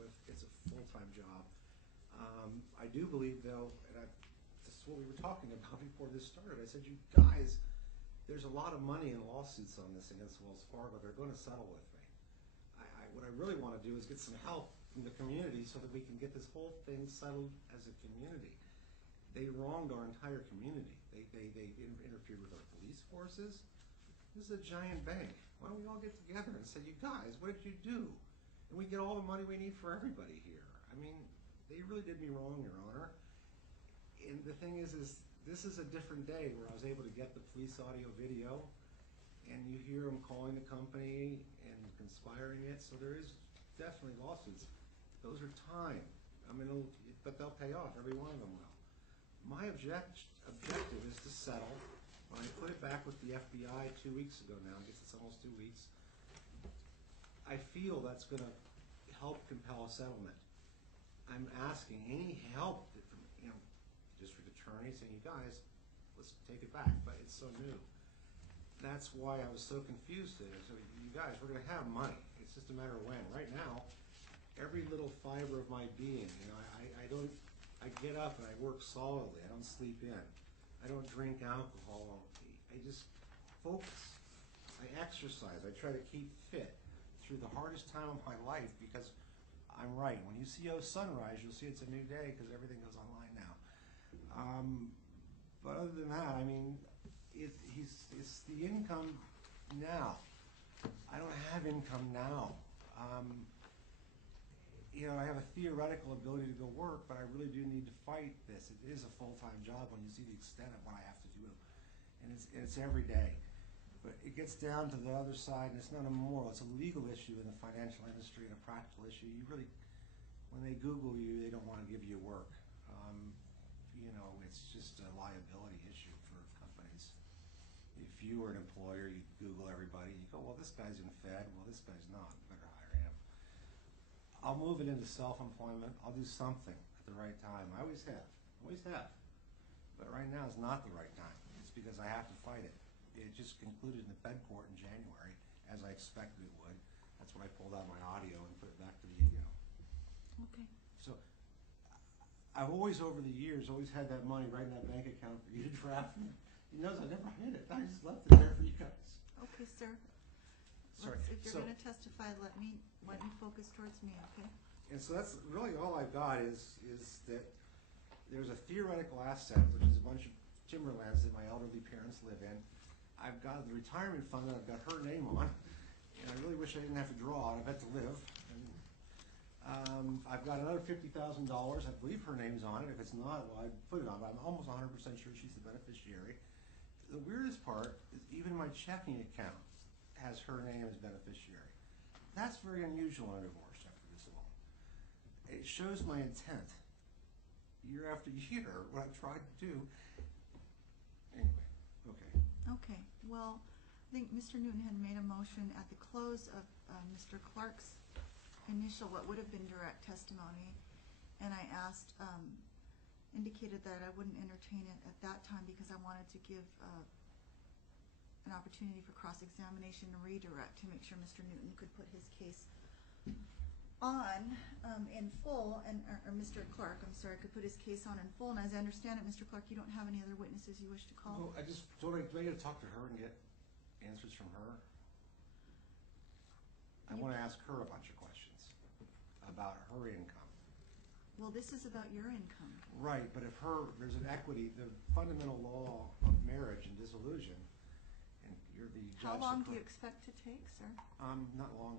with. It's a full-time job. I do believe, though, and this is what we were talking about before this started. I said, you guys, there's a lot of money in lawsuits on this against Wells Fargo. They're going to settle with me. What I really want to do is get some help from the community so that we can get this whole thing settled as a community. They wronged our entire community. They interfered with our police forces. This is a giant bank. Why don't we all get together and say, you guys, what did you do? And we get all the money we need for everybody here. I mean, they really did me wrong, Your Honor. And the thing is this is a different day where I was able to get the police audio video, and you hear them calling the company and conspiring it. So there is definitely lawsuits. Those are time. I mean, but they'll pay off. Every one of them will. My objective is to settle. When I put it back with the FBI 2 weeks ago now, I guess it's almost 2 weeks, I feel that's going to help compel a settlement. I'm asking any help from, district attorney saying, you guys, let's take it back, but it's so new. That's why I was so confused today. So you guys, we're going to have money. It's just a matter of when. Right now, every little fiber of my being, I get up and I work solidly. I don't sleep in. I don't drink alcohol. I just focus. I exercise. I try to keep fit through the hardest time of my life because I'm right. When you see sunrise, you'll see it's a new day because everything goes online now. But other than that, I mean, it's the income now. I don't have income now. I have a theoretical ability to go work, but I really do need to fight this. It is a full-time job when you see the extent of what I have to do, and it's every day. But it gets down to the other side, and it's not a moral. It's a legal issue in the financial industry and a practical issue. You really, when they Google you, they don't want to give you work. It's just a liability issue for companies. If you were an employer, you'd Google everybody. You go, well, this guy's in Fed. Well, this guy's not. Better hire him. I'll move it into self-employment. I'll do something at the right time. I always have. But right now is not the right time. It's because I have to fight it. It just concluded in the Fed court in January, as I expected it would. That's when I pulled out my audio and put it back to the video. Okay. So I've always, over the years, had that money right in that bank account for you to draft me. He knows I never hid it. I just left it there for you guys. Okay, sir. Sorry. If you're going to testify, let me focus towards me, okay? And so that's really all I've got is that there's a theoretical asset, which is a bunch of timberlands that my elderly parents live in. I've got the retirement fund that I've got her name on, and I really wish I didn't have to draw it. I bet to live. And, I've got another $50,000. I believe her name's on it. If it's not, well, I'd put it on, but I'm almost 100% sure she's the beneficiary. The weirdest part is even my checking account has her name as beneficiary. That's very unusual in a divorce after this long. It shows my intent year after year, what I've tried to do. Anyway, okay. Okay, well, I think Mr. Newton had made a motion at the close of Mr. Clark's initial, what would have been direct testimony, and I indicated that I wouldn't entertain it at that time because I wanted to give an opportunity for cross-examination and redirect to make sure Mr. Newton could put his case on in full, or Mr. Clark, I'm sorry, could put his case on in full. And as I understand it, Mr. Clark, you don't have any other witnesses you wish to call? Well, I just told her I to talk to her and get answers from her. I want to ask her a bunch of questions about her income. Well, this is about your income. Right, but if there's an equity, the fundamental law of marriage and dissolution, and you're the judge. How long do you expect to take, sir? Not long.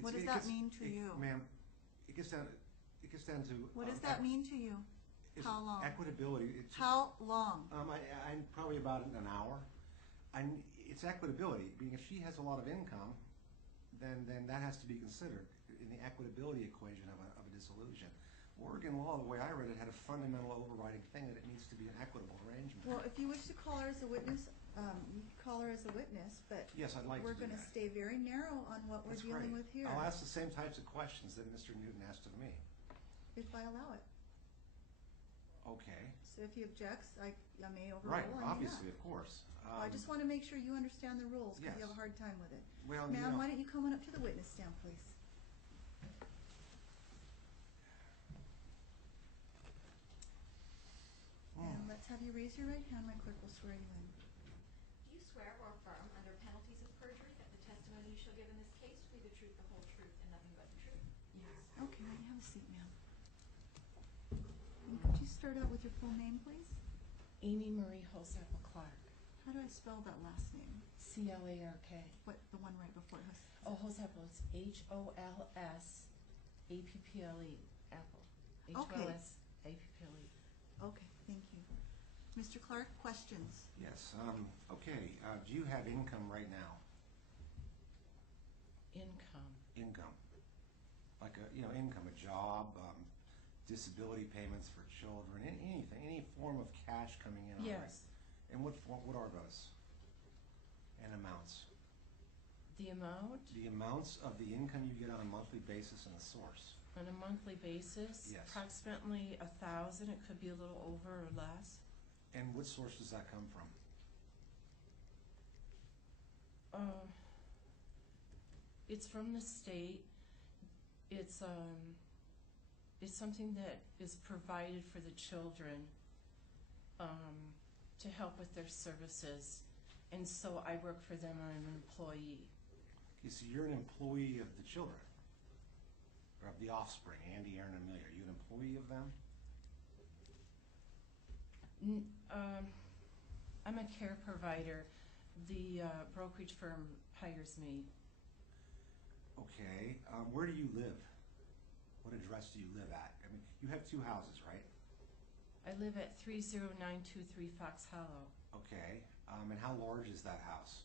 What does that mean to you? Ma'am, it gets down to... What does that mean to you? How long? Equitability. How long? I'm probably about an hour. It's equitability. Being if she has a lot of income, then that has to be considered in the equitability equation of a dissolution. Oregon law, the way I read it, had a fundamental overriding thing that it needs to be an equitable arrangement. Well, if you wish to call her as a witness, you can call her as a witness, but yes, I'd like we're going to stay very narrow on what we're dealing with here. I'll ask the same types of questions that Mr. Newton asked of me. If I allow it. Okay. So if he objects, I may overrule. Right, obviously, of course. Well, I just want to make sure you understand the rules because yes. you have a hard time with it. Well, Ma'am, why don't you come on up to the witness stand, please? have you raise your right hand? My clerk will swear you in. Do you swear or affirm under penalties of perjury that the testimony you shall give in this case will be the truth, the whole truth, and nothing but the truth? Yes. Okay, you have a seat, ma'am. And could you start out with your full name, please? Amy Marie Hosapple Clark. How do I spell that last name? C-L-A-R-K. What, the one right before it? Oh, Hosapple. It's H-O-L-S-A-P-P-L-E. Apple. Okay. H-O-L-S-A-P-P-L-E. Okay, thank you. Mr. Clark, questions? Yes, okay, do you have income right now? Income. Income. Like income, a job, disability payments for children, anything, any form of cash coming in? Yes. Right? And what are those? And amounts? The amount? The amounts of the income you get on a monthly basis and the source? On a monthly basis? Yes. Approximately 1,000. It could be a little over or less. And what source does that come from? It's from the state. It's something that is provided for the children to help with their services. And so I work for them. I'm an employee. Okay, so you're an employee of the children, or of the offspring, Andy, Aaron, and Amelia. Are you an employee of them? I'm a care provider. The brokerage firm hires me. Okay, where do you live? What address do you live at? I mean, you have two houses, right? I live at 30923 Fox Hollow. Okay, and how large is that house?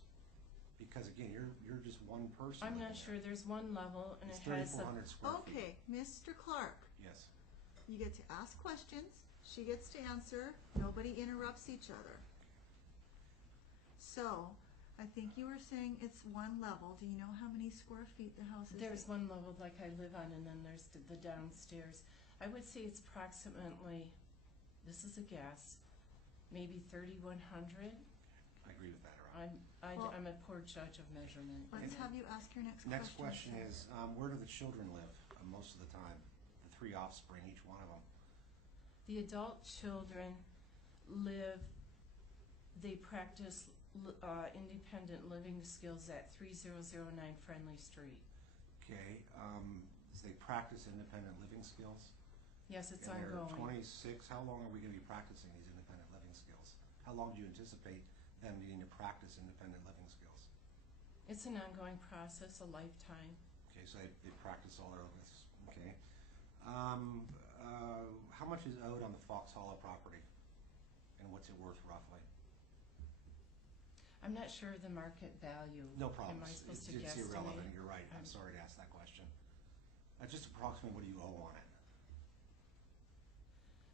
Because again, you're just one person. I'm living not sure. there. There's one level, and It's it has 3,400 square feet. Okay, Mr. Clark, Yes. you get to ask questions. She gets to answer. Nobody interrupts each other. So, I think you were saying it's one level. Do you know how many square feet the house is? There's one level like I live on, and then there's the downstairs. I would say it's approximately, this is a guess, maybe 3,100. I agree with that, Ron. I'm a poor judge of measurement. Let's have you ask your next question. Next question is, where do the children live most of the time? The three offspring, each one of them. The adult children live, they practice independent living skills at 3009 Friendly Street. Okay, so they practice independent living skills? Yes, it's And ongoing. they're 26. How long are we going to be practicing these independent living skills? How long do you anticipate them needing to practice independent living skills? It's an ongoing process, a lifetime. Okay, so they practice all their lives. Okay. How much is owed on the Fox Hollow property? And what's it worth roughly? I'm not sure of the market value. No problem. Am I supposed to It's guesstimate? irrelevant. You're right. I'm sorry to ask that question. Just approximately what do you owe on it?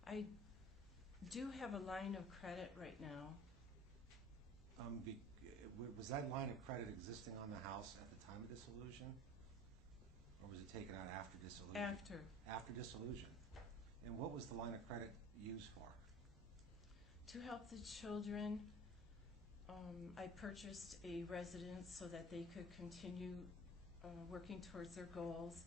I do have a line of credit right now. Was that line of credit existing on the house at the time of dissolution? Or was it taken out after dissolution? After. After dissolution. And what was the line of credit used for? To help the children, I purchased a residence so that they could continue working towards their goals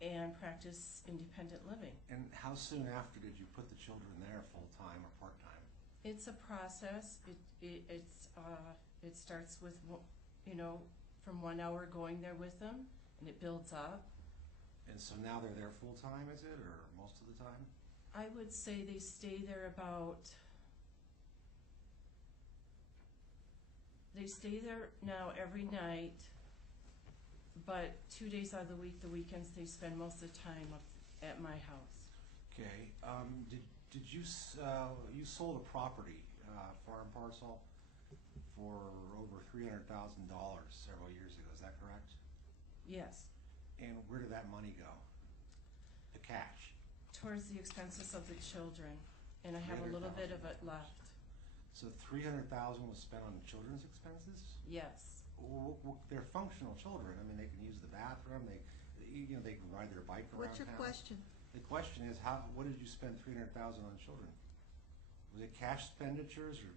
and practice independent living. And how soon after did you put the children there full-time or part-time? It's a process. It starts with, from 1 hour going there with them, and it builds up. And so now they're there full-time, is it, or most of the time? I would say they stay there now every night, but 2 days out of the week, the weekends, they spend most of the time at my house. Okay. Did you sold a property, farm parcel, for over $300,000 several years ago? Is that correct? Yes. And where did that money go? The cash. Towards the expenses of the children, and I have a little bit of it left. So $300,000 was spent on children's expenses? Yes. They're functional children. I mean, they can use the bathroom. They can ride their bike around What's your town. question? The question is, what did you spend $300,000 on children? Was it cash expenditures, or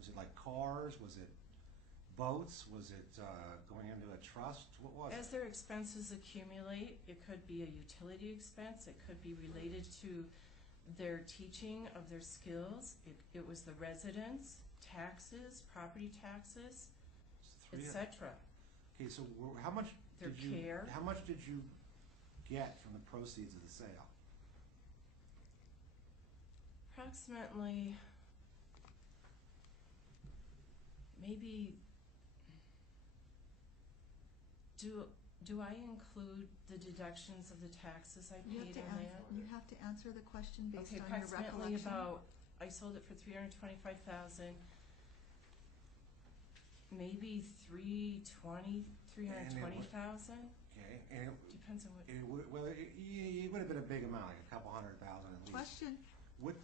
was it like cars? Was it boats? Was it going into a trust? What was it? As their expenses accumulate, it could be a utility expense. It could be related to their teaching of their skills. It was the residents, taxes, property taxes, etc. Okay, so how much Their did you care. how much did you get from the proceeds of the sale? Approximately, maybe, do I include the deductions of the taxes I You have paid to on answer, that? you have to answer the question based Okay, on your approximately recollection. I sold it for $325,000, maybe $320,000. Okay, and Depends on what. it would have been a big amount, like a couple $100,000 at least. Question, What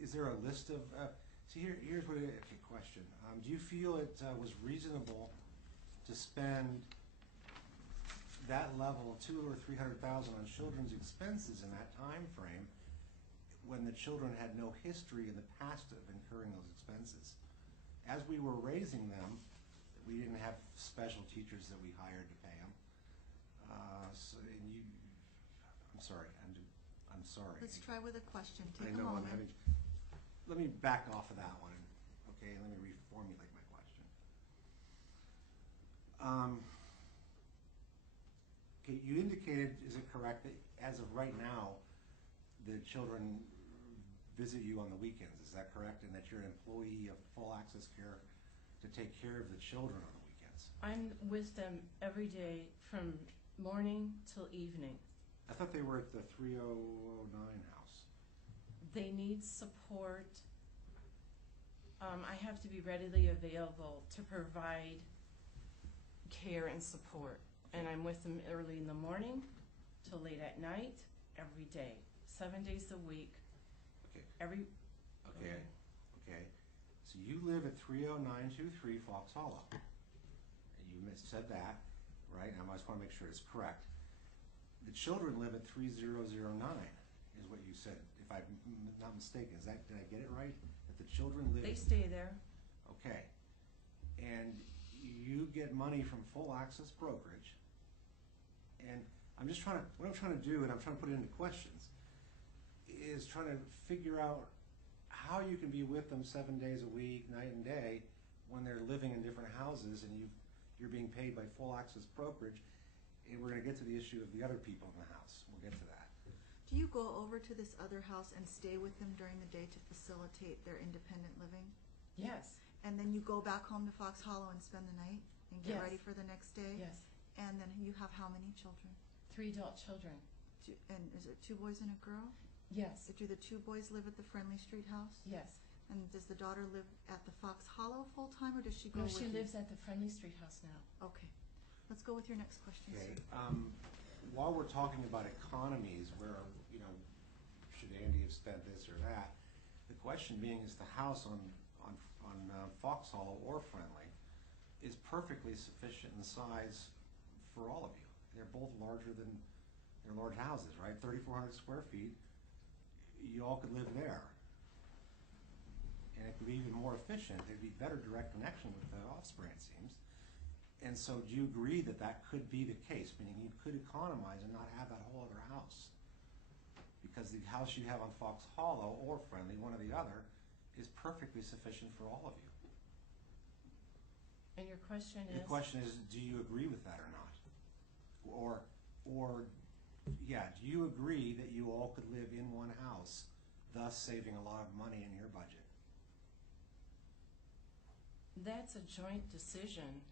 is there a list of? See, here's what okay, question. Do you feel it was reasonable to spend that level of $200,000 or $300,000 on children's expenses in that time frame when the children had no history in the past of incurring those expenses? As we were raising them, we didn't have special teachers that we hired to pay them. I'm sorry. I'm sorry. let's try with a question, I take a know I'm moment. having. Let me back off of that one, okay? Let me reformulate my question. Okay, you indicated, is it correct that as of right now, the children visit you on the weekends? Is that correct? And that you're an employee of Full Access Care to take care of the children on the weekends? I'm with them every day from morning till evening. I thought they were at the 3009 house. They need support. I have to be readily available to provide care and support. And I'm with them early in the morning till late at night, every day, 7 days a week. Okay. Okay. Okay. So you live at 30923 Fox Hollow. You said that, right? I just want to make sure it's correct. The children live at 3009, is what you said, if I'm not mistaken. Did I get it right? That the children live. They stay there. Okay. And you get money from Full Access Brokerage. And what I'm trying to do, and I'm trying to put it into questions, is trying to figure out how you can be with them 7 days a week, night and day, when they're living in different houses and you're being paid by Full Access Brokerage. And we're going to get to the issue of the other people in the house. We'll get to that. Do you go over to this other house and stay with them during the day to facilitate their independent living? Yes. And then you go back home to Fox Hollow and spend the night and get Yes. ready for the next day? Yes. And then you have how many children? 3 adult children. And is it 2 boys and a girl? Yes. Do the 2 boys live at the Friendly Street house? Yes. And does the daughter live at the Fox Hollow full time, or does she go No, with she you? lives at the Friendly Street house now. Okay. Let's go with your next question, Okay. sir. While we're talking about economies, where, should Andy have spent this or that, the question being is the house on Fox Hollow or Friendly is perfectly sufficient in size for all of you. They're both larger than, they're large houses, right? 3,400 square feet. You all could live there. And it could be even more efficient. There'd be better direct connection with the offspring, it seems. And so do you agree that that could be the case, meaning you could economize and not have that whole other house? Because the house you have on Fox Hollow or Friendly, one or the other, is perfectly sufficient for all of you. And your question is? The question is, do you agree with that or not? Do you agree that you all could live in one house, thus saving a lot of money in your budget? That's a joint decision.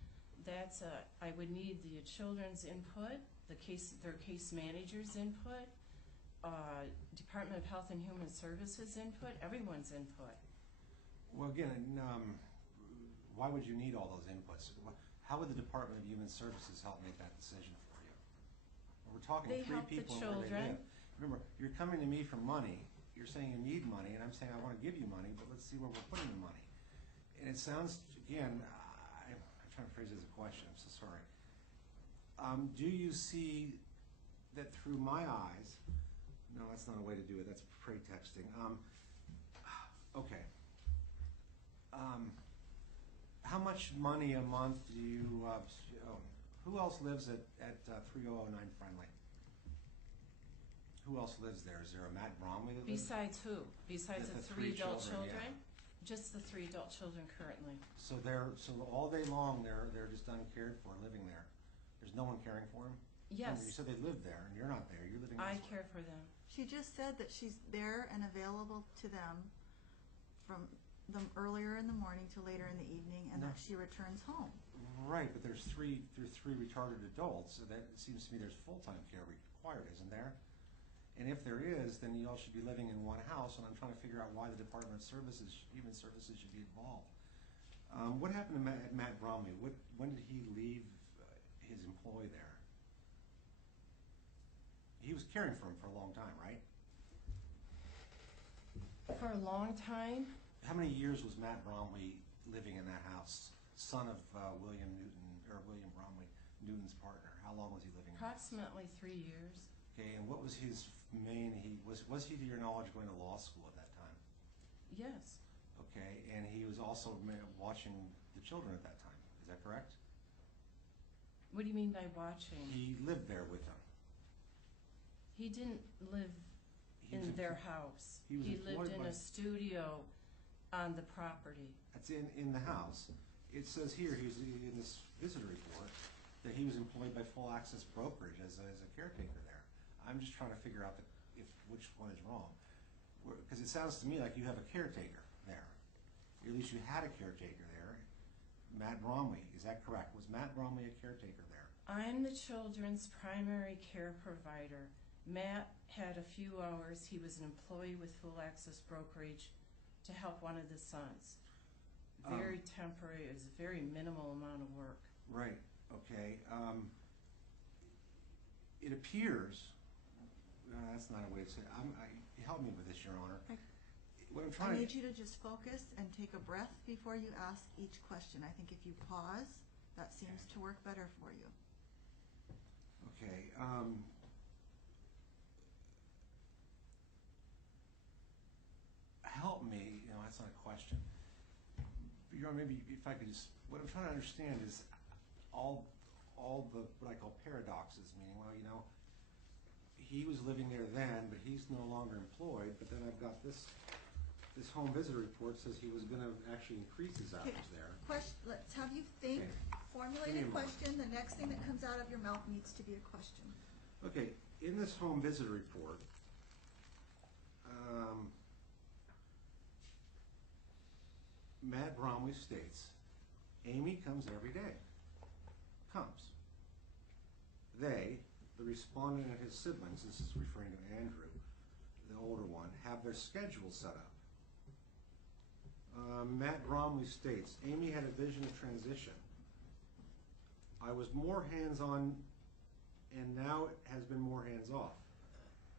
I would need the children's input, their case manager's input, Department of Health and Human Services input, everyone's input. Well, again, why would you need all those inputs? How would the Department of Human Services help make that decision for you? We're talking They 3 help the people and where they children. live. Remember, you're coming to me for money. You're saying you need money, and I'm saying I want to give you money, but let's see where we're putting the money. And it sounds, again, I'm trying to phrase it as a question. I'm so sorry. Do you see that through my eyes? No, that's not a way to do it. That's pretexting. Okay. How much money a month do you? Who else lives at 3009 Friendly? Who else lives there? Is there a Matt Bromley that lives? Besides who? Besides The the three adult children, children? yeah. Just the 3 adult children currently. So all day long they're just uncared for, living there. There's no one caring for them. Yes, You said they live there, and you're not there. You're living. I elsewhere. care for them. She just said that she's there and available to them from the earlier in the morning to later in the evening, and No. that she returns home. Right, but there's three retarded adults, so that it seems to me there's full-time care required, isn't there? And if there is, then you all should be living in one house, and I'm trying to figure out why the Department of Human Services should be involved. What happened to Matt Bromley? When did he leave his employ there? He was caring for him for a long time, right? For a long time, How many years was Matt Bromley living in that house? Son of William Bromley, Newton's partner. How long was he living in that house? approximately 3 years. Okay, and what was his main, was he to your knowledge going to law school at that time? Yes, Okay, and he was also watching the children at that time, is that correct? what do you mean by watching? He lived there with them. He didn't live He was in their empl- house. he was He employed lived in by- a studio on the property. That's in the house. It says here, he's in this visitor report, that he was employed by Full Access Brokerage as a caretaker there. I'm just trying to figure out which one is wrong. Because it sounds to me like you have a caretaker there. Or at least you had a caretaker there. Matt Bromley, is that correct? Was Matt Bromley a caretaker there? I'm the children's primary care provider. Matt had a few hours. He was an employee with Full Access Brokerage to help one of the sons. Very temporary. It was a very minimal amount of work. Right, okay. It appears, that's not a way to say it. Help me with this, Your Honor. What I'm I trying need to... you to just focus and take a breath before you ask each question. I think if you pause, that seems to work better for you. Okay, help me, that's not a question. Your Honor, maybe if I could just, what I'm trying to understand is all the, what I call paradoxes, meaning, well, he was living there then, but he's no longer employed, but then I've got this home visitor report says he was gonna actually increase his hours there. Let's have you think, Okay. formulate Give me a a moment. question. The next thing that comes out of your mouth needs to be a question. Okay, in this home visitor report, Matt Bromley states, Amy comes every day. Comes. They, the respondent and his siblings, this is referring to Andrew, the older one, have their schedule set up. Matt Bromley states, Amy had a vision of transition. I was more hands-on, and now it has been more hands-off.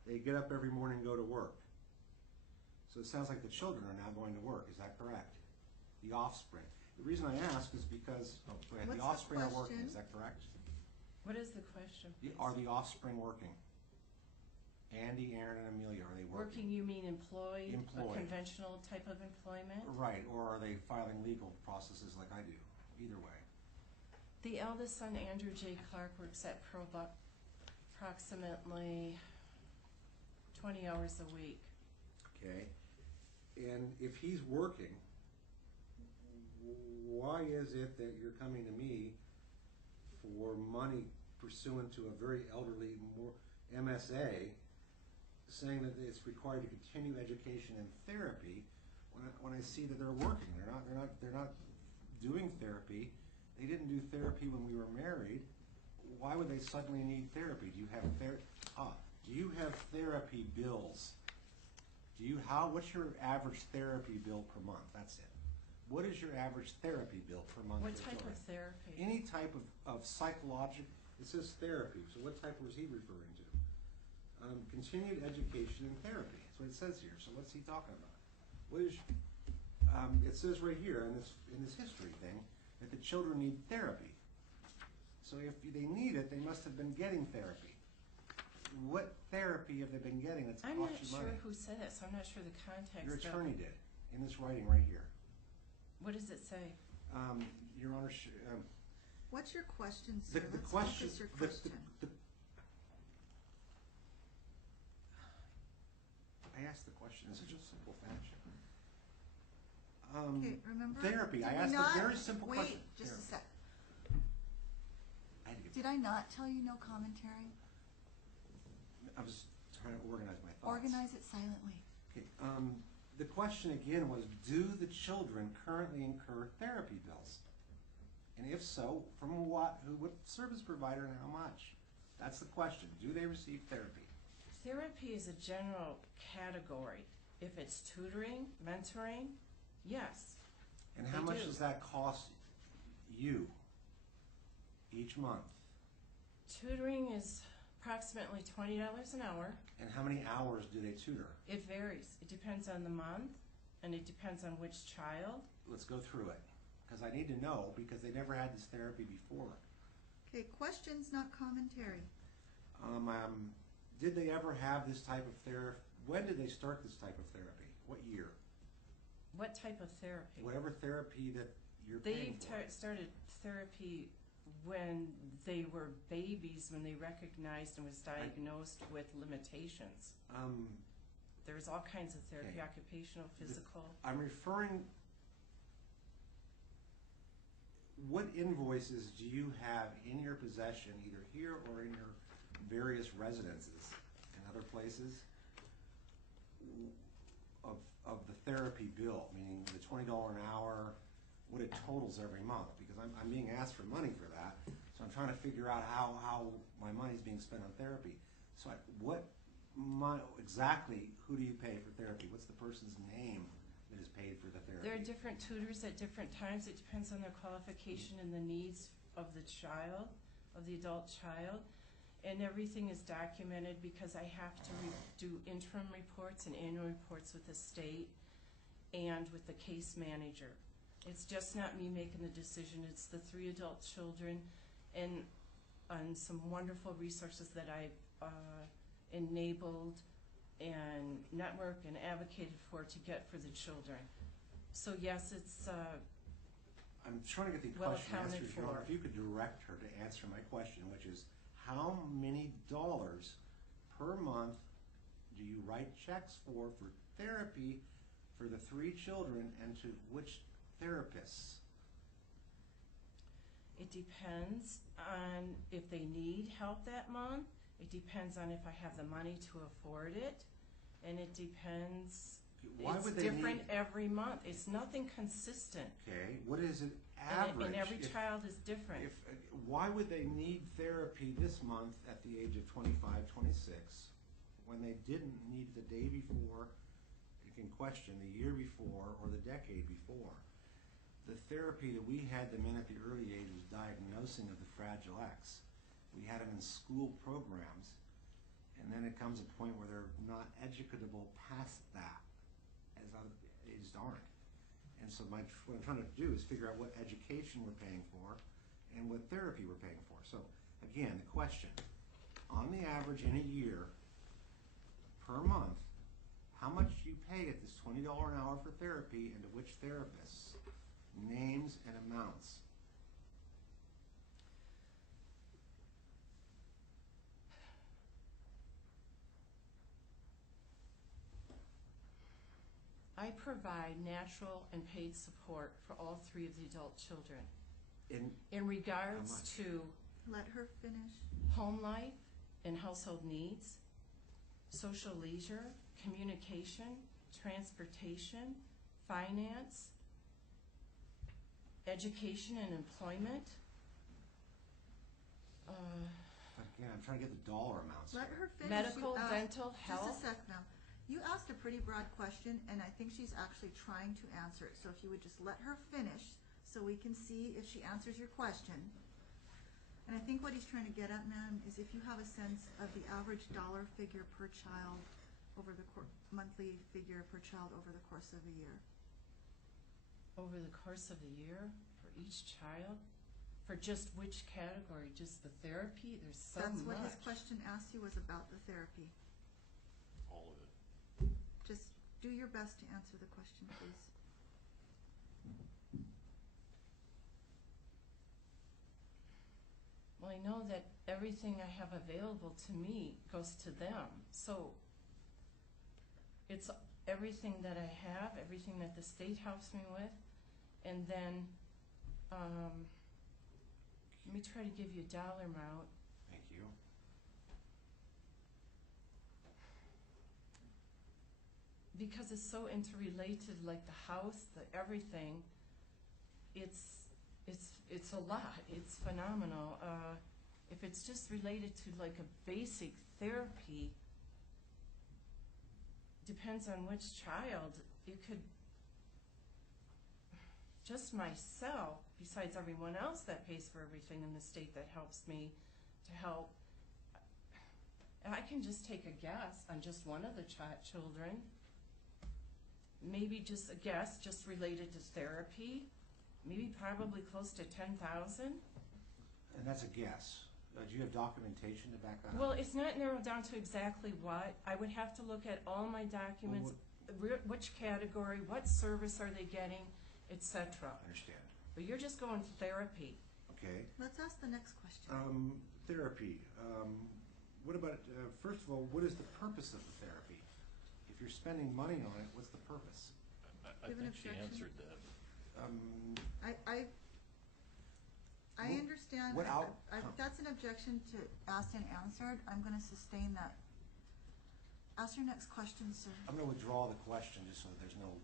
They get up every morning and go to work. So it sounds like the children are now going to work, is that correct? The offspring. The reason I ask is because What's the the offspring are working, question? is that correct? What is the question, please? Are the offspring working? Andy, Aaron, and Amelia, are they working? Working, you mean employed? Employed. A conventional type of employment? Right, or are they filing legal processes like I do? Either way. The eldest son, Andrew J. Clark, works at ProBuck approximately 20 hours a week. Okay. And if he's working, why is it that you're coming to me for money pursuant to a very elderly MSA, saying that it's required to continue education and therapy, when I see that they're working? They're not doing therapy. They didn't do therapy when we were married. Why would they suddenly need therapy? Do you have therapy bills? What's your average therapy bill per month? That's it. What is your average therapy bill per month? What for type of children? therapy? Any type of psychological. It says therapy. So what type was he referring to? Continued education and therapy. That's what it says here. So what's he talking about? What is? It says right here in this history thing that the children need therapy. So if they need it, they must have been getting therapy. What therapy have they been getting that's I'm cost not you sure money? who said it, so I'm not sure the context. Your of- attorney did in this writing right here. What does it say? Your Honor, What's your question, sir? the Let's question. focus your question. question in such a simple fashion. Okay, remember? Therapy. I Did we asked not- a very simple question. Wait, just a Therapy. sec. I had to get- Did I not tell you no commentary? I was trying to organize my thoughts. Organize it silently. Okay. The question again was, do the children currently incur therapy bills? And if so, from what service provider and how much? That's the question. Do they receive therapy? Therapy is a general category. If it's tutoring, mentoring, yes. And how They much do. does that cost you each month? Tutoring is approximately $20 an hour. And how many hours do they tutor? It varies. It depends on the month, and it depends on which child. Let's go through it, because I need to know, because they never had this therapy before. Okay, questions, not commentary. Did they ever have this type of therapy? When did they start this type of therapy? What year? What type of therapy? Whatever therapy that you're paying They for. started therapy when they were babies, when they recognized and was diagnosed with limitations. There's all kinds of therapy, Okay. occupational, physical. I'm referring, what invoices do you have in your possession, either here or in your various residences and other places, of the therapy bill, meaning the $20 an hour, what it totals every month? Because I'm being asked for money for that, so I'm trying to figure out how my money's being spent on therapy. So exactly who do you pay for therapy? What's the person's name that is paid for the therapy? There are different tutors at different times. It depends on their qualification and the needs of the child, of the adult child. And everything is documented because I have to do interim reports and annual reports with the state and with the case manager. It's just not me making the decision. It's the 3 adult children and some wonderful resources that I've enabled and networked and advocated to get for the children. So yes, it's I'm trying to get the well question accounted answered, Your Honor. for. If you could direct her to answer my question, which is, how many dollars per month do you write checks for therapy for the 3 children, and to which therapists? It depends on if they need help that month. It depends on if I have the money to afford it. And it depends, Why it's would they different need, every month. It's nothing consistent. okay, what is an And, average? and every if- child is different. Why would they need therapy this month at the age of 25, 26, when they didn't need the day before, you can question, the year before, or the decade before? The therapy that we had them in at the early age was diagnosing of the Fragile X. We had them in school programs, and then it comes a point where they're not educatable past that, as other ages aren't. And so what I'm trying to do is figure out what education we're paying for and what therapy we're paying for. So again, the question, on the average in a year, per month, how much do you pay at this $20 an hour for therapy, and to which therapists? Names and amounts. I provide natural and paid support for all 3 of the adult children. In regards much? to Let her finish. home life and household needs, social leisure, communication, transportation, finance, education and employment. Again, I'm trying to get the dollar amounts Let here. her finish. Medical, You asked- dental, health. Just a sec now. You asked a pretty broad question, and I think she's actually trying to answer it. So if you would just let her finish, so we can see if she answers your question. And I think what he's trying to get at, ma'am, is if you have a sense of the average dollar figure per child over the monthly figure per child over the course of a year. Over the course of the year for each child? For just which category? Just the therapy? There's so That's much. what his question asked you was about the therapy. All of it. Just do your best to answer the question, please. Well, I know that everything I have available to me goes to them. So it's everything that I have, everything that the state helps me with, and then, let me try to give you a dollar amount. Thank you. Because it's so interrelated, like the house, the everything, it's a lot. It's phenomenal. If it's just related to like a basic therapy, depends on which child. It could, just myself, besides everyone else that pays for everything in the state that helps me to help, I can just take a guess on just one of the children. Maybe just a guess, just related to therapy, maybe probably close to 10,000. And that's a guess. Do you have documentation to back that up? Well, it's not narrowed down to exactly what. I would have to look at all my documents, which category, what service are they getting, etc. I understand. But you're just going to therapy. Okay. Let's ask the next question. Therapy. What about, first of all, what is the purpose of the therapy? If you're spending money on it, what's the purpose? I Do you have an think she objection? answered that. I understand. If that's an objection to asked and answered, I'm going to sustain that. Ask your next question, sir. I'm going to withdraw the question just so that there's no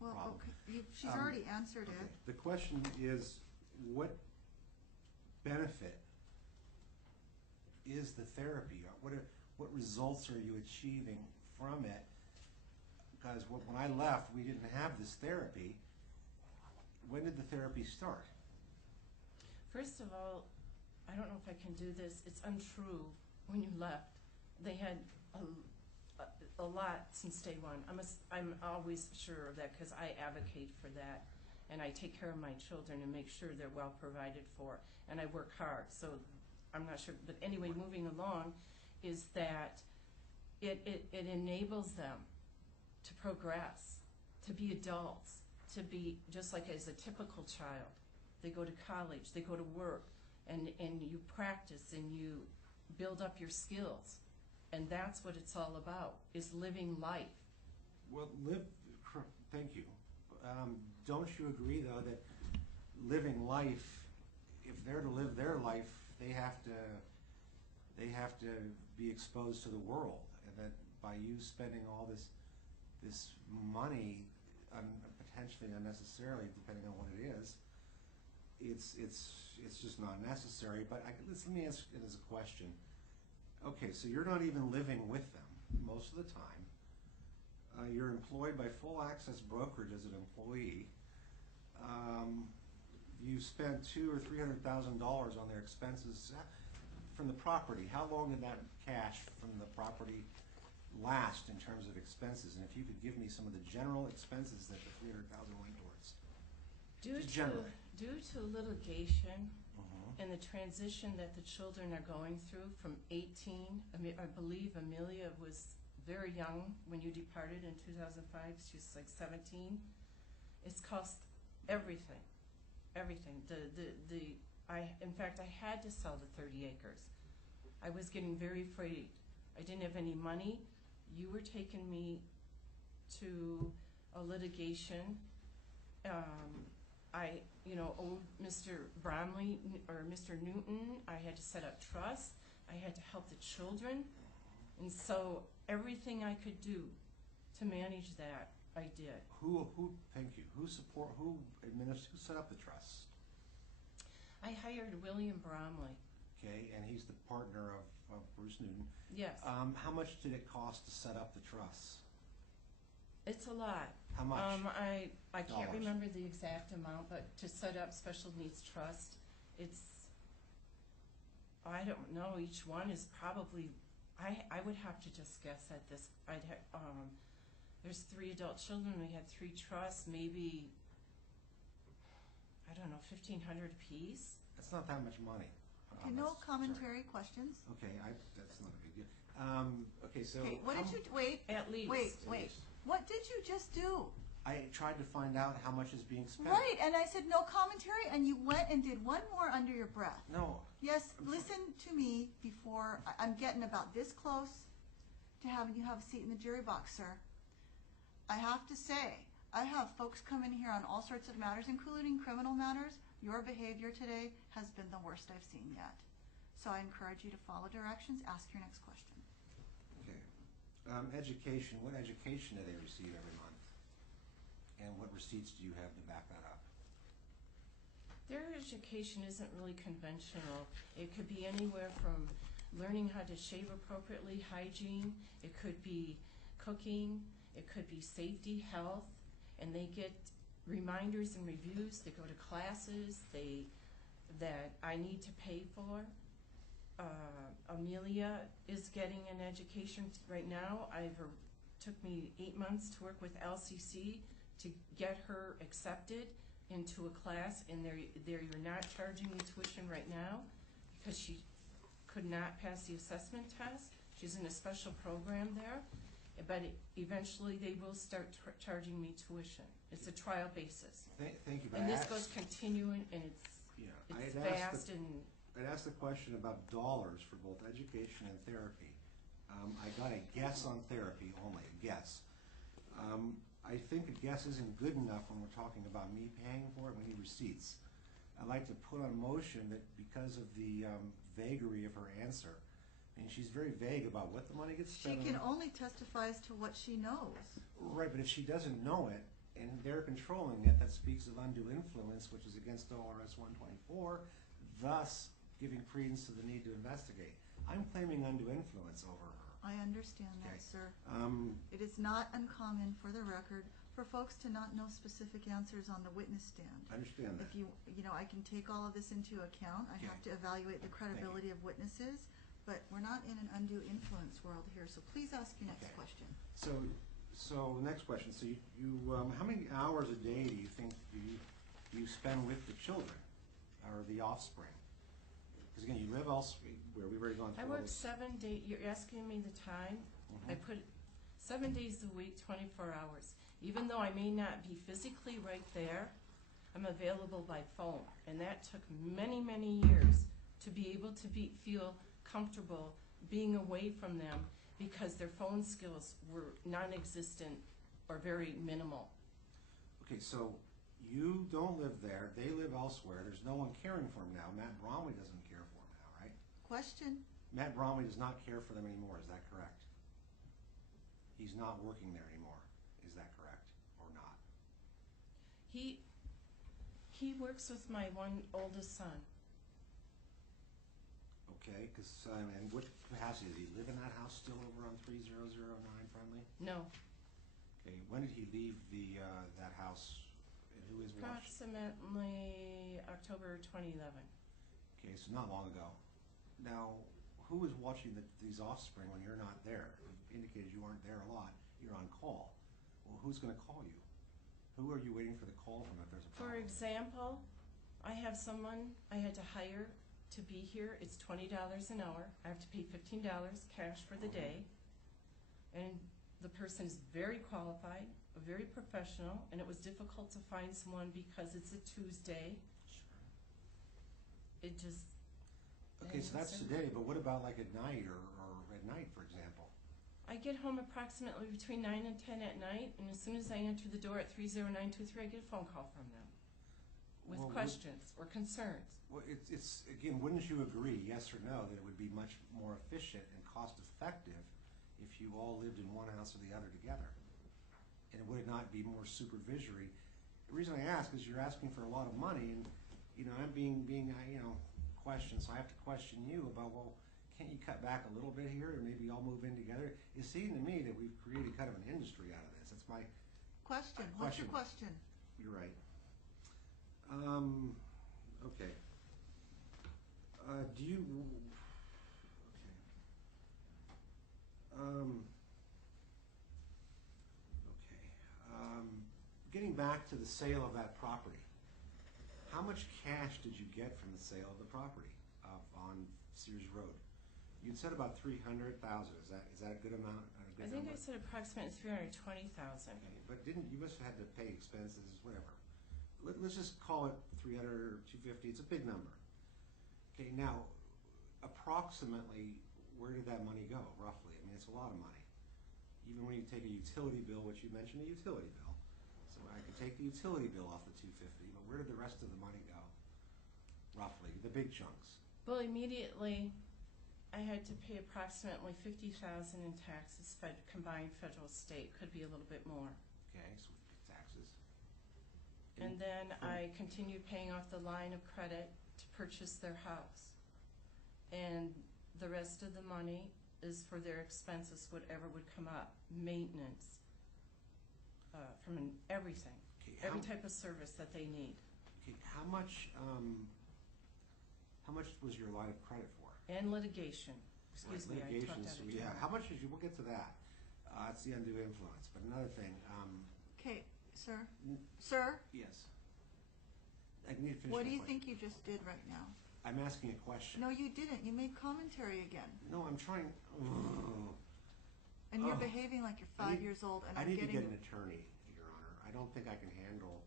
Well, problem. okay, she's already answered Okay. it. The question is, what benefit is the therapy? What results are you achieving from it? Because when I left, we didn't have this therapy. When did the therapy start? First of all, I don't know if I can do this. It's untrue. When you left, they had a lot since day one. I'm always sure of that because I advocate for that, and I take care of my children and make sure they're well provided for, and I work hard. So I'm not sure, but anyway, moving along, is that it enables them to progress, to be adults, to be just like as a typical child. They go to college, they go to work, and you practice and you build up your skills. And that's what it's all about, is living life. Well, thank you. Don't you agree, though, that living life, if they're to live their life, they have to be exposed to the world, and that by you spending all this money, potentially unnecessarily, depending on what it is, it's just not necessary. But let me ask it as a question. Okay, so you're not even living with them most of the time. You're employed by Full Access Brokerage as an employee. You spent $200,000 or $300,000 on their expenses from the property. How long did that cash from the property last in terms of expenses? And if you could give me some of the general expenses that the $300,000 went towards. Due to litigation and the transition that the children are going through from 18, I believe Amelia was very young when you departed in 2005. She was like 17. It's cost everything. In fact, I had to sell the 30 acres. I was getting very afraid. I didn't have any money. You were taking me to a litigation. I owed Mr. Bromley or Mr. Newton. I had to set up trust. I had to help the children. And so everything I could do to manage that, I did. Thank you. Who set up the trust? I hired William Bromley. Okay, and he's the partner of Bruce Newton. Yes. How much did it cost to set up the trust? It's a lot. How much? I can't Dollars. remember the exact amount, but to set up special needs trust, I don't know, each one is probably, I would have to just guess at this. There's 3 adult children, we had 3 trusts, maybe, I don't know, $1,500 a piece. That's not that much money. Okay, no commentary questions. Okay, that's not a big deal. Okay, so Okay, what did you, wait, At least. wait. What did you just do? I tried to find out how much is being spent. Right, and I said no commentary, and you went and did one more under your breath. No. Yes, listen to me before, I'm getting about this close to having you have a seat in the jury box, sir. I have to say, I have folks come in here on all sorts of matters, including criminal matters. Your behavior today has been the worst I've seen yet. So I encourage you to follow directions. Ask your next question. Okay. Education, what education do they receive every month? And what receipts do you have to back that up? Their education isn't really conventional. It could be anywhere from learning how to shave appropriately, hygiene, it could be cooking, it could be safety, health, and they get reminders and reviews. They go to classes that I need to pay for. Amelia is getting an education right now. Took me 8 months to work with LCC to get her accepted into a class, and they're not charging me tuition right now because she could not pass the assessment test. She's in a special program there, but eventually they will start charging me tuition. It's a trial basis. Thank you. And this goes continuing, and it's fast. I'd asked the question about dollars for both education and therapy. I got a guess on therapy only, a guess. I think a guess isn't good enough when we're talking about me paying for it. We need receipts. I'd like to put on motion that because of the vagary of her answer, and she's very vague about what the money gets spent on. She can only testify as to what she knows. Right, but if she doesn't know it, and they're controlling it, that speaks of undue influence, which is against ORS 124, thus giving credence to the need to investigate. I'm claiming undue influence over her. I understand that, sir. Um, It is not uncommon, for the record, for folks to not know specific answers on the witness stand. I understand that. If I can take all of this into account. I have to evaluate the credibility of witnesses, but we're not in an undue influence world here, so please ask your next question. So next question. So you how many hours a day do you think you spend with the children or the offspring? Because again, you live elsewhere. We've already gone through I work all this. 7 days. You're asking me the time. Mhm. I put 7 days a week, 24 hours. Even though I may not be physically right there, I'm available by phone. And that took many, many years to be able to feel comfortable being away from them because their phone skills were non-existent or very minimal. Okay, so you don't live there. They live elsewhere. There's no one caring for them now. Matt Bromley doesn't care for them now, right? Question? Matt Bromley does not care for them anymore. Is that correct? He's not working there anymore. Is that correct or not? He works with my one oldest son. Okay, because and what capacity does he live in that house still over on 3009 Friendly? No, Okay, when did he leave that house? And who is watching? approximately October 2011. Okay, so not long ago. Now, who is watching these offspring when you're not there? You indicated you aren't there a lot. You're on call. Well, who's going to call you? Who are you waiting for the call from if there's a For problem? example, I have someone I had to hire to be here. It's $20 an hour. I have to pay $15 cash for the day. And the person is very qualified, very professional, and it was difficult to find someone because it's a Tuesday. Sure. It just... Okay, so that's today, but what about like at night or at night, for example? I get home approximately between 9 and 10 at night, and as soon as I enter the door at 30923, I get a phone call from them with Well, questions or concerns. Well, it's again, wouldn't you agree, yes or no, that it would be much more efficient and cost-effective if you all lived in one house or the other together? And would it not be more supervisory? The reason I ask is you're asking for a lot of money, and I'm being questioned, so I have to question you about, well, can't you cut back a little bit here and maybe all move in together? It seems to me that we've created kind of an industry out of this. That's my Question. What's your question? You're right. Okay. Do you? Okay. Getting back to the sale of that property, how much cash did you get from the sale of the property on Sears Road? You'd said about $300,000. Is that a good amount? I think I said approximately $320,000. Okay, but you must have had to pay expenses, whatever. Let's just call it 300 or 250. It's a big number. Okay, now, approximately, where did that money go, roughly? I mean, it's a lot of money. even when you take a utility bill, which you mentioned a utility bill, so I could take the utility bill off the 250, but where did the rest of the money go? Roughly, the big chunks. Well, immediately, I had to pay approximately $50,000 in taxes, combined federal state, could be a little bit more. Okay, so taxes. And then I continued paying off the line of credit to purchase their house. And the rest of the money is for their expenses, whatever would come up, maintenance, everything, Okay, every type of service that they need. Okay, how much was your line of credit for? And litigation. Excuse me, I litigation, talked out so of yeah, turn. how much did you, we'll get to that. It's the undue influence, but another thing, Okay, sir? Sir, yes. I need to finish what do my you question. think you just did right now? I'm asking a question. No, you didn't. You made commentary again. No, I'm trying, And you're Ugh. behaving like you're I 5 need- years old, and I I'm need to getting... get an attorney, Your Honor. I don't think I can handle,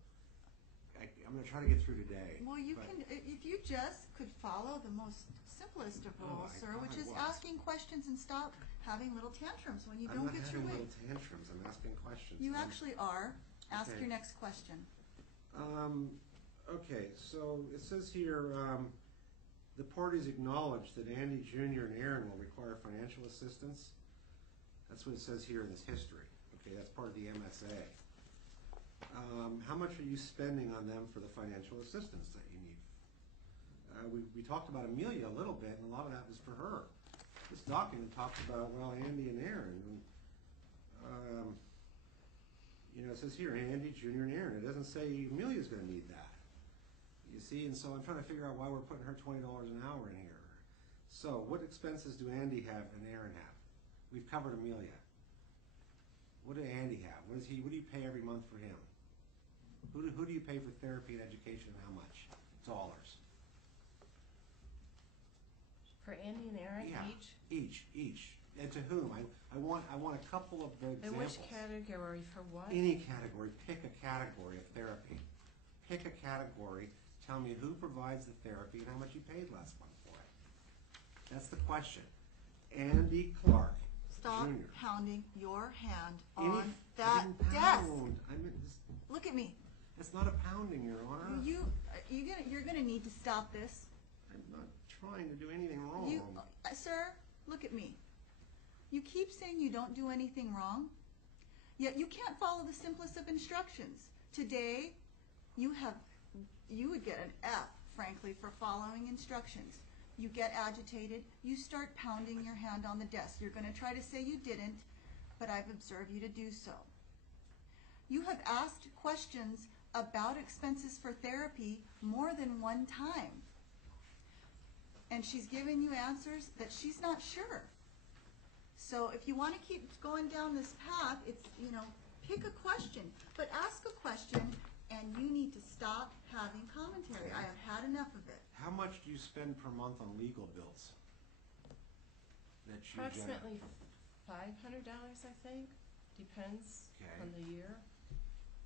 I'm gonna try to get through today. Well, you but- can, if you just could follow the most simplest of rules, I sir, thought which I is was. asking questions and stop having little tantrums when you I'm don't not get your having way. little tantrums, I'm asking questions. You actually are. Ask Okay. your next question. Okay, so it says here, the parties acknowledge that Andy Jr. and Aaron will require financial assistance. That's what it says here in this history. Okay, that's part of the MSA. How much are you spending on them for the financial assistance that you need? We talked about Amelia a little bit, and a lot of that was for her. This document talks about, well, Andy and Aaron. And, it says here, Andy Jr. and Aaron. It doesn't say Amelia's going to need that. You see, and so I'm trying to figure out why we're putting her $20 an hour in here. So, what expenses do Andy have and Aaron have? We've covered Amelia. What did Andy have? What do you pay every month for him? Who do you pay for therapy and education and how much? Dollars. For Andy and Aaron Yeah, each? each. And to whom? I want a couple of the In examples. which category for what? Any category. Pick a category of therapy. Pick a category. Tell me who provides the therapy and how much you paid last month for it. That's the question. Andy Clark, Stop Jr. pounding your hand Any- on I that didn't desk. pound. Look at me. It's not a pounding, Your Honor. You're gonna need to stop this. I'm not trying to do anything wrong. Sir, look at me. You keep saying you don't do anything wrong, yet you can't follow the simplest of instructions. Today, you would get an F, frankly, for following instructions. You get agitated, you start pounding your hand on the desk. You're going to try to say you didn't, but I've observed you to do so. You have asked questions about expenses for therapy more than one time. And she's given you answers that she's not sure. So if you want to keep going down this path, it's, pick a question. But ask a question, and you need to stop having commentary. I have had enough of it. How much do you spend per month on legal bills? That you Approximately $500, I think. Depends Okay. on the year.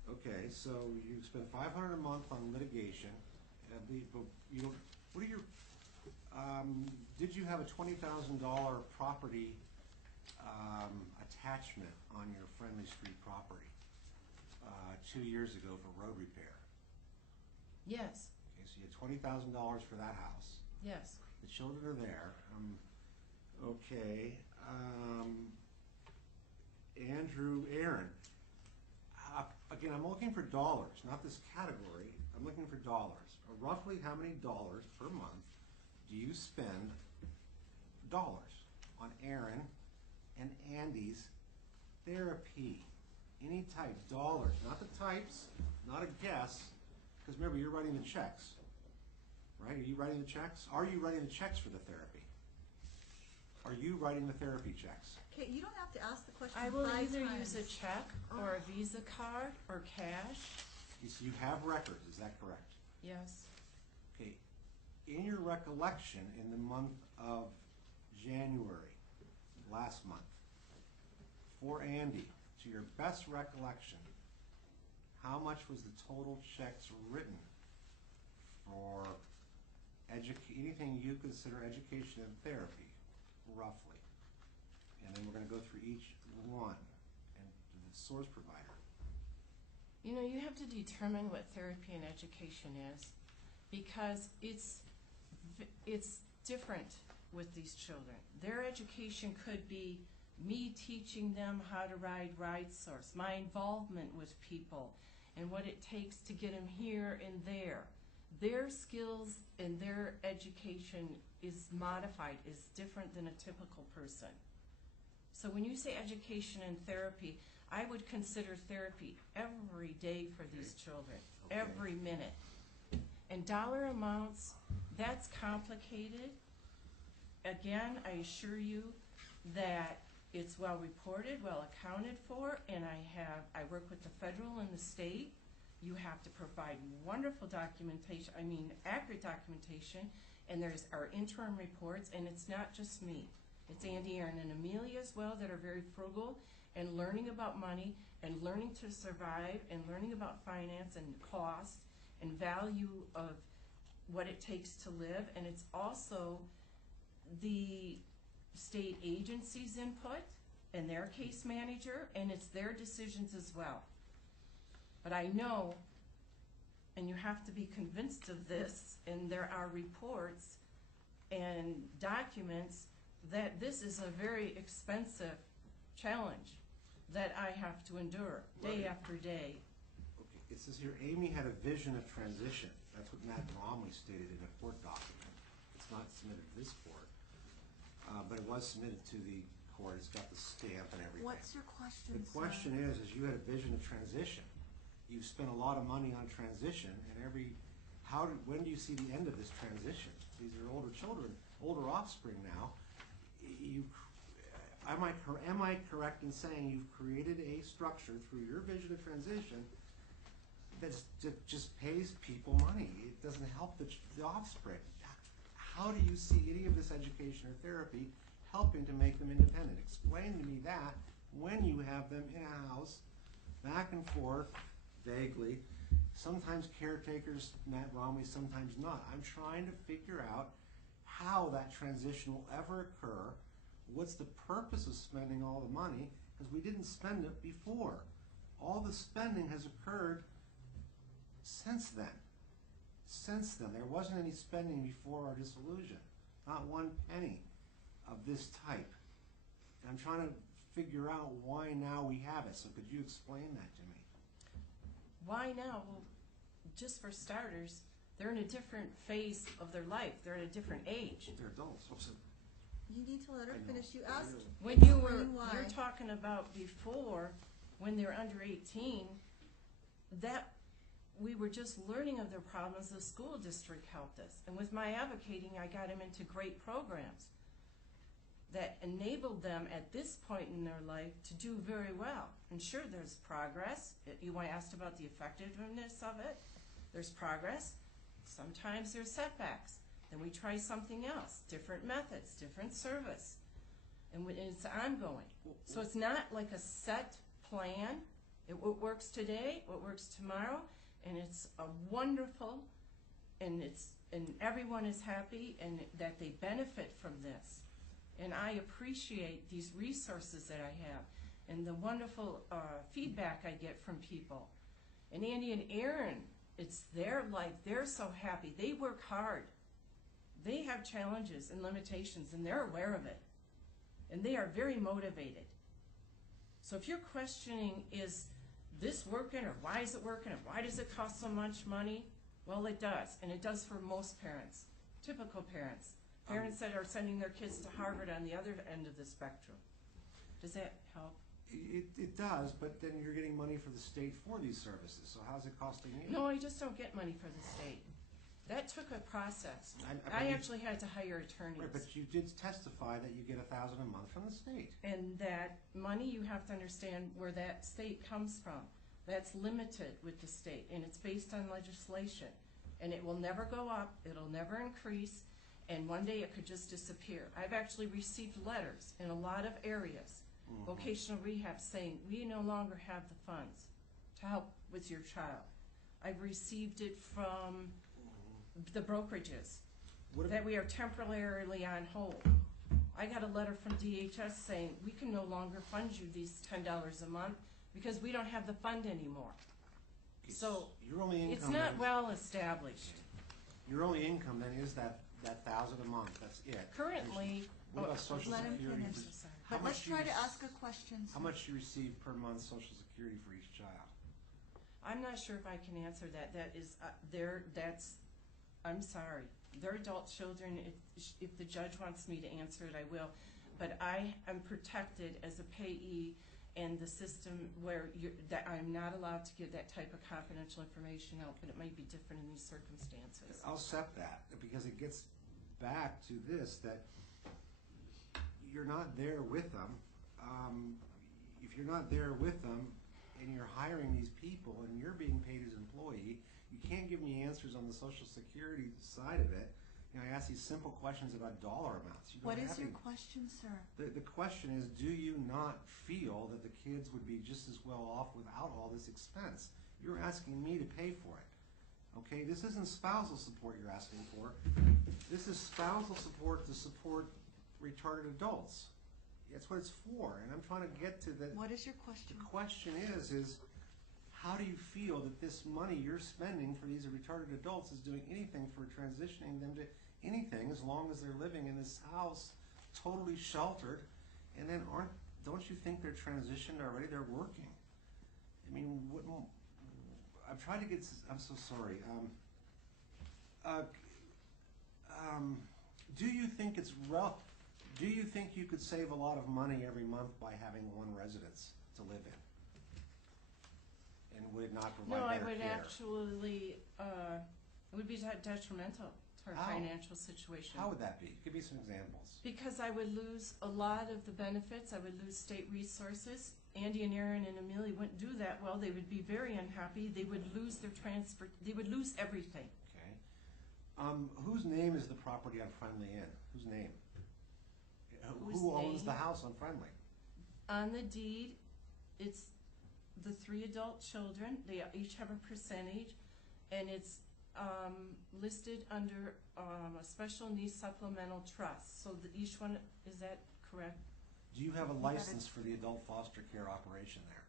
Okay, so you spend $500 a month on litigation. What are your? Did you have a $20,000 property attachment on your Friendly Street property 2 years ago for road repair? Yes, Okay, so you had $20,000 for that house. yes. The children are there. Okay. Andrew, Aaron. Again, I'm looking for dollars, not this category. I'm looking for dollars. Roughly how many dollars per month do you spend on Aaron and Andy's therapy? Any type, dollars, not the types, not a guess, because remember, you're writing the checks, right? Are you writing the checks? Are you writing the checks for the therapy? Are you writing the therapy checks? Okay, you don't have to ask the question I will 5 either times. use a check or a Visa card or cash. You have records, is that correct? Yes. Okay, in your recollection in the month of January, last month, for Andy, to your best recollection, how much was the total checks written for anything you consider education and therapy, roughly? And then we're going to go through each one. source provider. You know, you have to determine what therapy and education is, because it's different with these children. Their education could be me teaching them how to ride source, my involvement with people, and what it takes to get them here and there. Their skills and their education is modified, is different than a typical person. So when you say education and therapy, I would consider therapy every day for these children, Okay. every minute. And dollar amounts, that's complicated. Again, I assure you that it's well reported, well accounted for, and I work with the federal and the state. You have to provide wonderful documentation, accurate documentation, and there's our interim reports, and it's not just me. It's Andy, Aaron, and Amelia as well that are very frugal and learning about money and learning to survive and learning about finance and cost and value of what it takes to live. And it's also the state agency's input and their case manager, and it's their decisions as well. But I know, and you have to be convinced of this, and there are reports and documents that this is a very expensive challenge that I have to endure day after day. Okay, it says here, Amy had a vision of transition. That's what Matt Bromley stated in a court document. It's not submitted to this court, but it was submitted to the court. It's got the stamp and everything. What's your question, The question is you had a vision of transition. You spent a lot of money on transition, and when do you see the end of this transition? These are older children, older offspring now. Am I correct in saying you've created a structure through your vision of transition that just pays people money? It doesn't help the offspring. How do you see any of this education or therapy helping to make them independent? Explain to me that when you have them in a house, back and forth, vaguely, sometimes caretakers, Matt Romley, sometimes not. I'm trying to figure out how that transition will ever occur. What's the purpose of spending all the money? Because we didn't spend it before. All the spending has occurred since then. Since then. There wasn't any spending before our dissolution. Not one penny of this type. And I'm trying to figure out why now we have it. So could you explain that to me? Why now? Well, just for starters, they're in a different phase of their life. They're at a different age. They're adults. You need to let her I know. finish. You asked When why. you're talking about before, when they're under 18, that we were just learning of their problems. The school district helped us. And with my advocating, I got them into great programs that enabled them at this point in their life to do very well. And sure, there's progress. You asked about the effectiveness of it. There's progress. Sometimes there's setbacks. Then we try something else, different methods, different service. And it's ongoing. So it's not like a set plan. What works today, what works tomorrow, and it's a wonderful, and everyone is happy and that they benefit from this. And I appreciate these resources that I have and the wonderful feedback I get from people. And Andy and Aaron, it's their life. They're so happy. They work hard. They have challenges and limitations, and they're aware of it. And they are very motivated. So if you're questioning, is this working, or why is it working, or why does it cost so much money? Well, it does, and it does for most parents, typical parents. Parents that are sending their kids to Harvard on the other end of the spectrum. Does that help? It does, but then you're getting money for the state for these services, so how's it costing you? No, I just don't get money for the state. That took a process. I actually had to hire attorneys. Right, but you did testify that you get $1,000 a month from the state. And that money, you have to understand where that state comes from. That's limited with the state, and it's based on legislation. And it will never go up, it'll never increase, and one day it could just disappear. I've actually received letters in a lot of areas, vocational rehab, saying, we no longer have the funds to help with your child. I've received it from the brokerages that we are temporarily on hold. I got a letter from DHS saying, we can no longer fund you these $10 a month because we don't have the fund anymore. So Your only income. it's not then- well established. Your only income then is that $1,000 a month, that's it. Currently, What about Social Let him Security? finish. I'm so sorry. How But let's much do you try to rec- ask a question. How much do you receive per month Social Security for each child? I'm not sure if I can answer that. That is, I'm sorry. They're adult children. If the judge wants me to answer it, I will. But I am protected as a payee in the system where that I'm not allowed to give that type of confidential information out, but it might be different in these circumstances. I'll accept that, because it gets back to this, that you're not there with them. If you're not there with them and you're hiring these people and you're being paid as an employee, you can't give me answers on the Social Security side of it. You know, I ask these simple questions about dollar amounts. You don't What is have your any- question, sir? The question is, do you not feel that the kids would be just as well off without all this expense? You're asking me to pay for it. Okay, this isn't spousal support you're asking for. This is spousal support to support retarded adults. That's what it's for, and I'm trying to get to the What is your question? question is how do you feel that this money you're spending for these retarded adults is doing anything for transitioning them to anything, as long as they're living in this house totally sheltered, and then don't you think they're transitioned already? They're working. I mean, I'm trying to get. I'm so sorry. Do you think it's Do you think you could save a lot of money every month by having one residence to live in? And would it not provide No, I better would care? actually, it would be detrimental to our How? financial situation. How would that be? Give me some examples. Because I would lose a lot of the benefits, I would lose state resources. Andy and Aaron and Amelia wouldn't do that well, they would be very unhappy, they would lose their transfer, they would lose everything. Okay. Whose name is the property on Friendly Inn? Whose name? Whose Who owns name? the house on Friendly? On the deed, it's the 3 adult children, they each have a percentage, and it's listed under a special needs supplemental trust, so each one, is that correct? Do you have a license for the adult foster care operation there?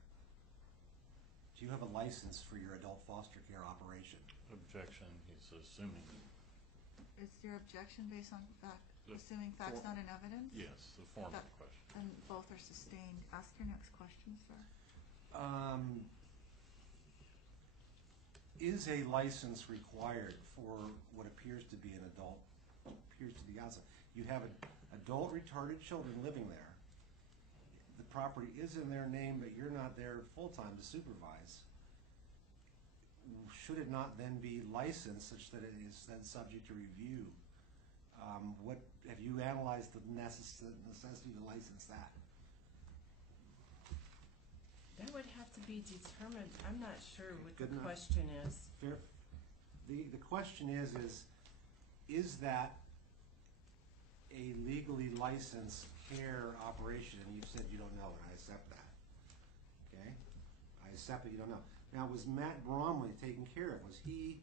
Do you have a license for your adult foster care operation? Objection, he's assuming. Is your objection based on fact, The assuming facts not in evidence? Yes, the form of That- the question. And both are sustained. Ask your next question, sir. Is a license required for what appears to be an adult, appears to be outside? You have adult retarded children living there. The property is in their name, but you're not there full-time to supervise. Should it not then be licensed such that it is then subject to review? Have you analyzed the necessity to license that? That would have to be determined, I'm not sure what the Good enough. question is. Fair. The question is that a legally licensed care operation? And you said you don't know, and I accept that. Okay? I accept that you don't know. Now, was Matt Bromley taken care of? Was he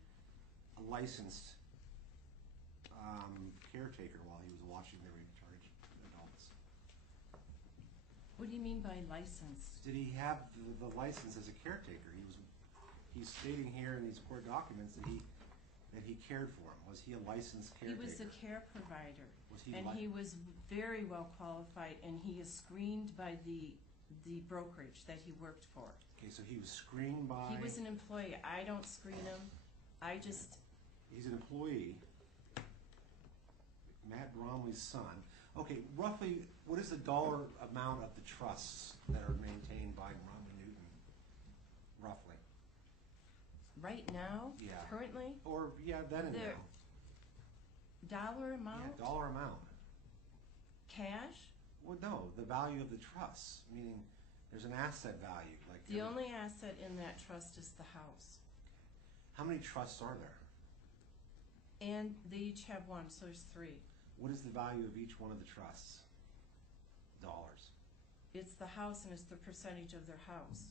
a licensed caretaker while he was watching the retarded adults? What do you mean by license? Did he have the license as a caretaker? He's stating here in these court documents that he cared for him. Was he a licensed He caretaker? was a care provider, Was he and li- he was very well qualified, and he is screened by the brokerage that he worked for. Okay, so he was screened by... He was an employee, I don't screen him, He's an employee. Matt Bromley's son. Okay, roughly, what is the dollar amount of the trusts that are maintained by Bromley Newton? Roughly. right now, Yeah. currently, Or, yeah, then and There- now. dollar Yeah, amount, dollar amount. cash, Well, no, the value of the trusts, meaning there's an asset value. Like the only asset in that trust is the house. How many trusts are there? And they each have one, so there's 3. What is the value of each one of the trusts? Dollars. It's the house and it's the percentage of their house.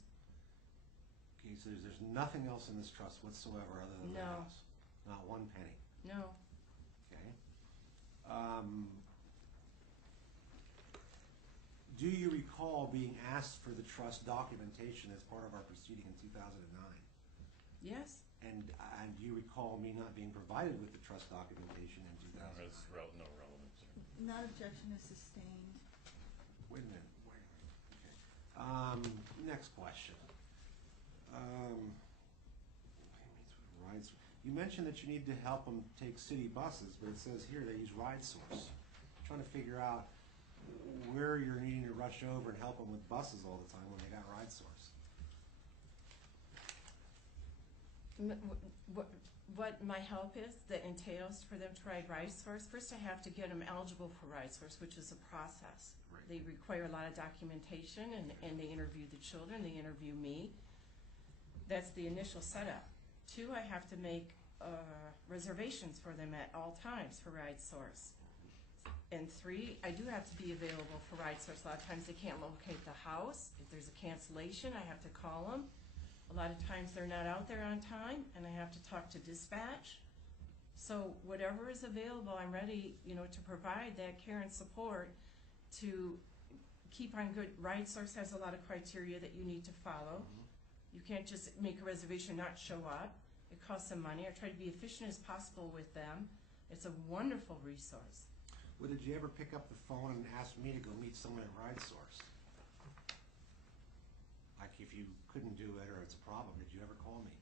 Okay, so there's nothing else in this trust whatsoever other than the No. house? Not one penny? No, do you recall being asked for the trust documentation as part of our proceeding in 2009? Yes? And do you recall me not being provided with the trust documentation in 2009? It's no relevance. That objection is sustained. Wait a minute. Okay. Next question. You mentioned that you need to help them take city buses, but it says here they use RideSource. I'm trying to figure out where you're needing to rush over and help them with buses all the time when they got RideSource. What my help is that entails for them to ride RideSource, first I have to get them eligible for RideSource, which is a process. Right. They require a lot of documentation, and they interview the children, they interview me. That's the initial setup. 2, I have to make reservations for them at all times for RideSource. And 3, I do have to be available for RideSource. A lot of times they can't locate the house. If there's a cancellation, I have to call them. A lot of times they're not out there on time, and I have to talk to dispatch. So whatever is available, I'm ready, to provide that care and support to keep on good. RideSource has a lot of criteria that you need to follow. You can't just make a reservation and not show up. It costs some money. I try to be efficient as possible with them. It's a wonderful resource. Well, did you ever pick up the phone and ask me to go meet someone at RideSource? Like if you couldn't do it or it's a problem, did you ever call me?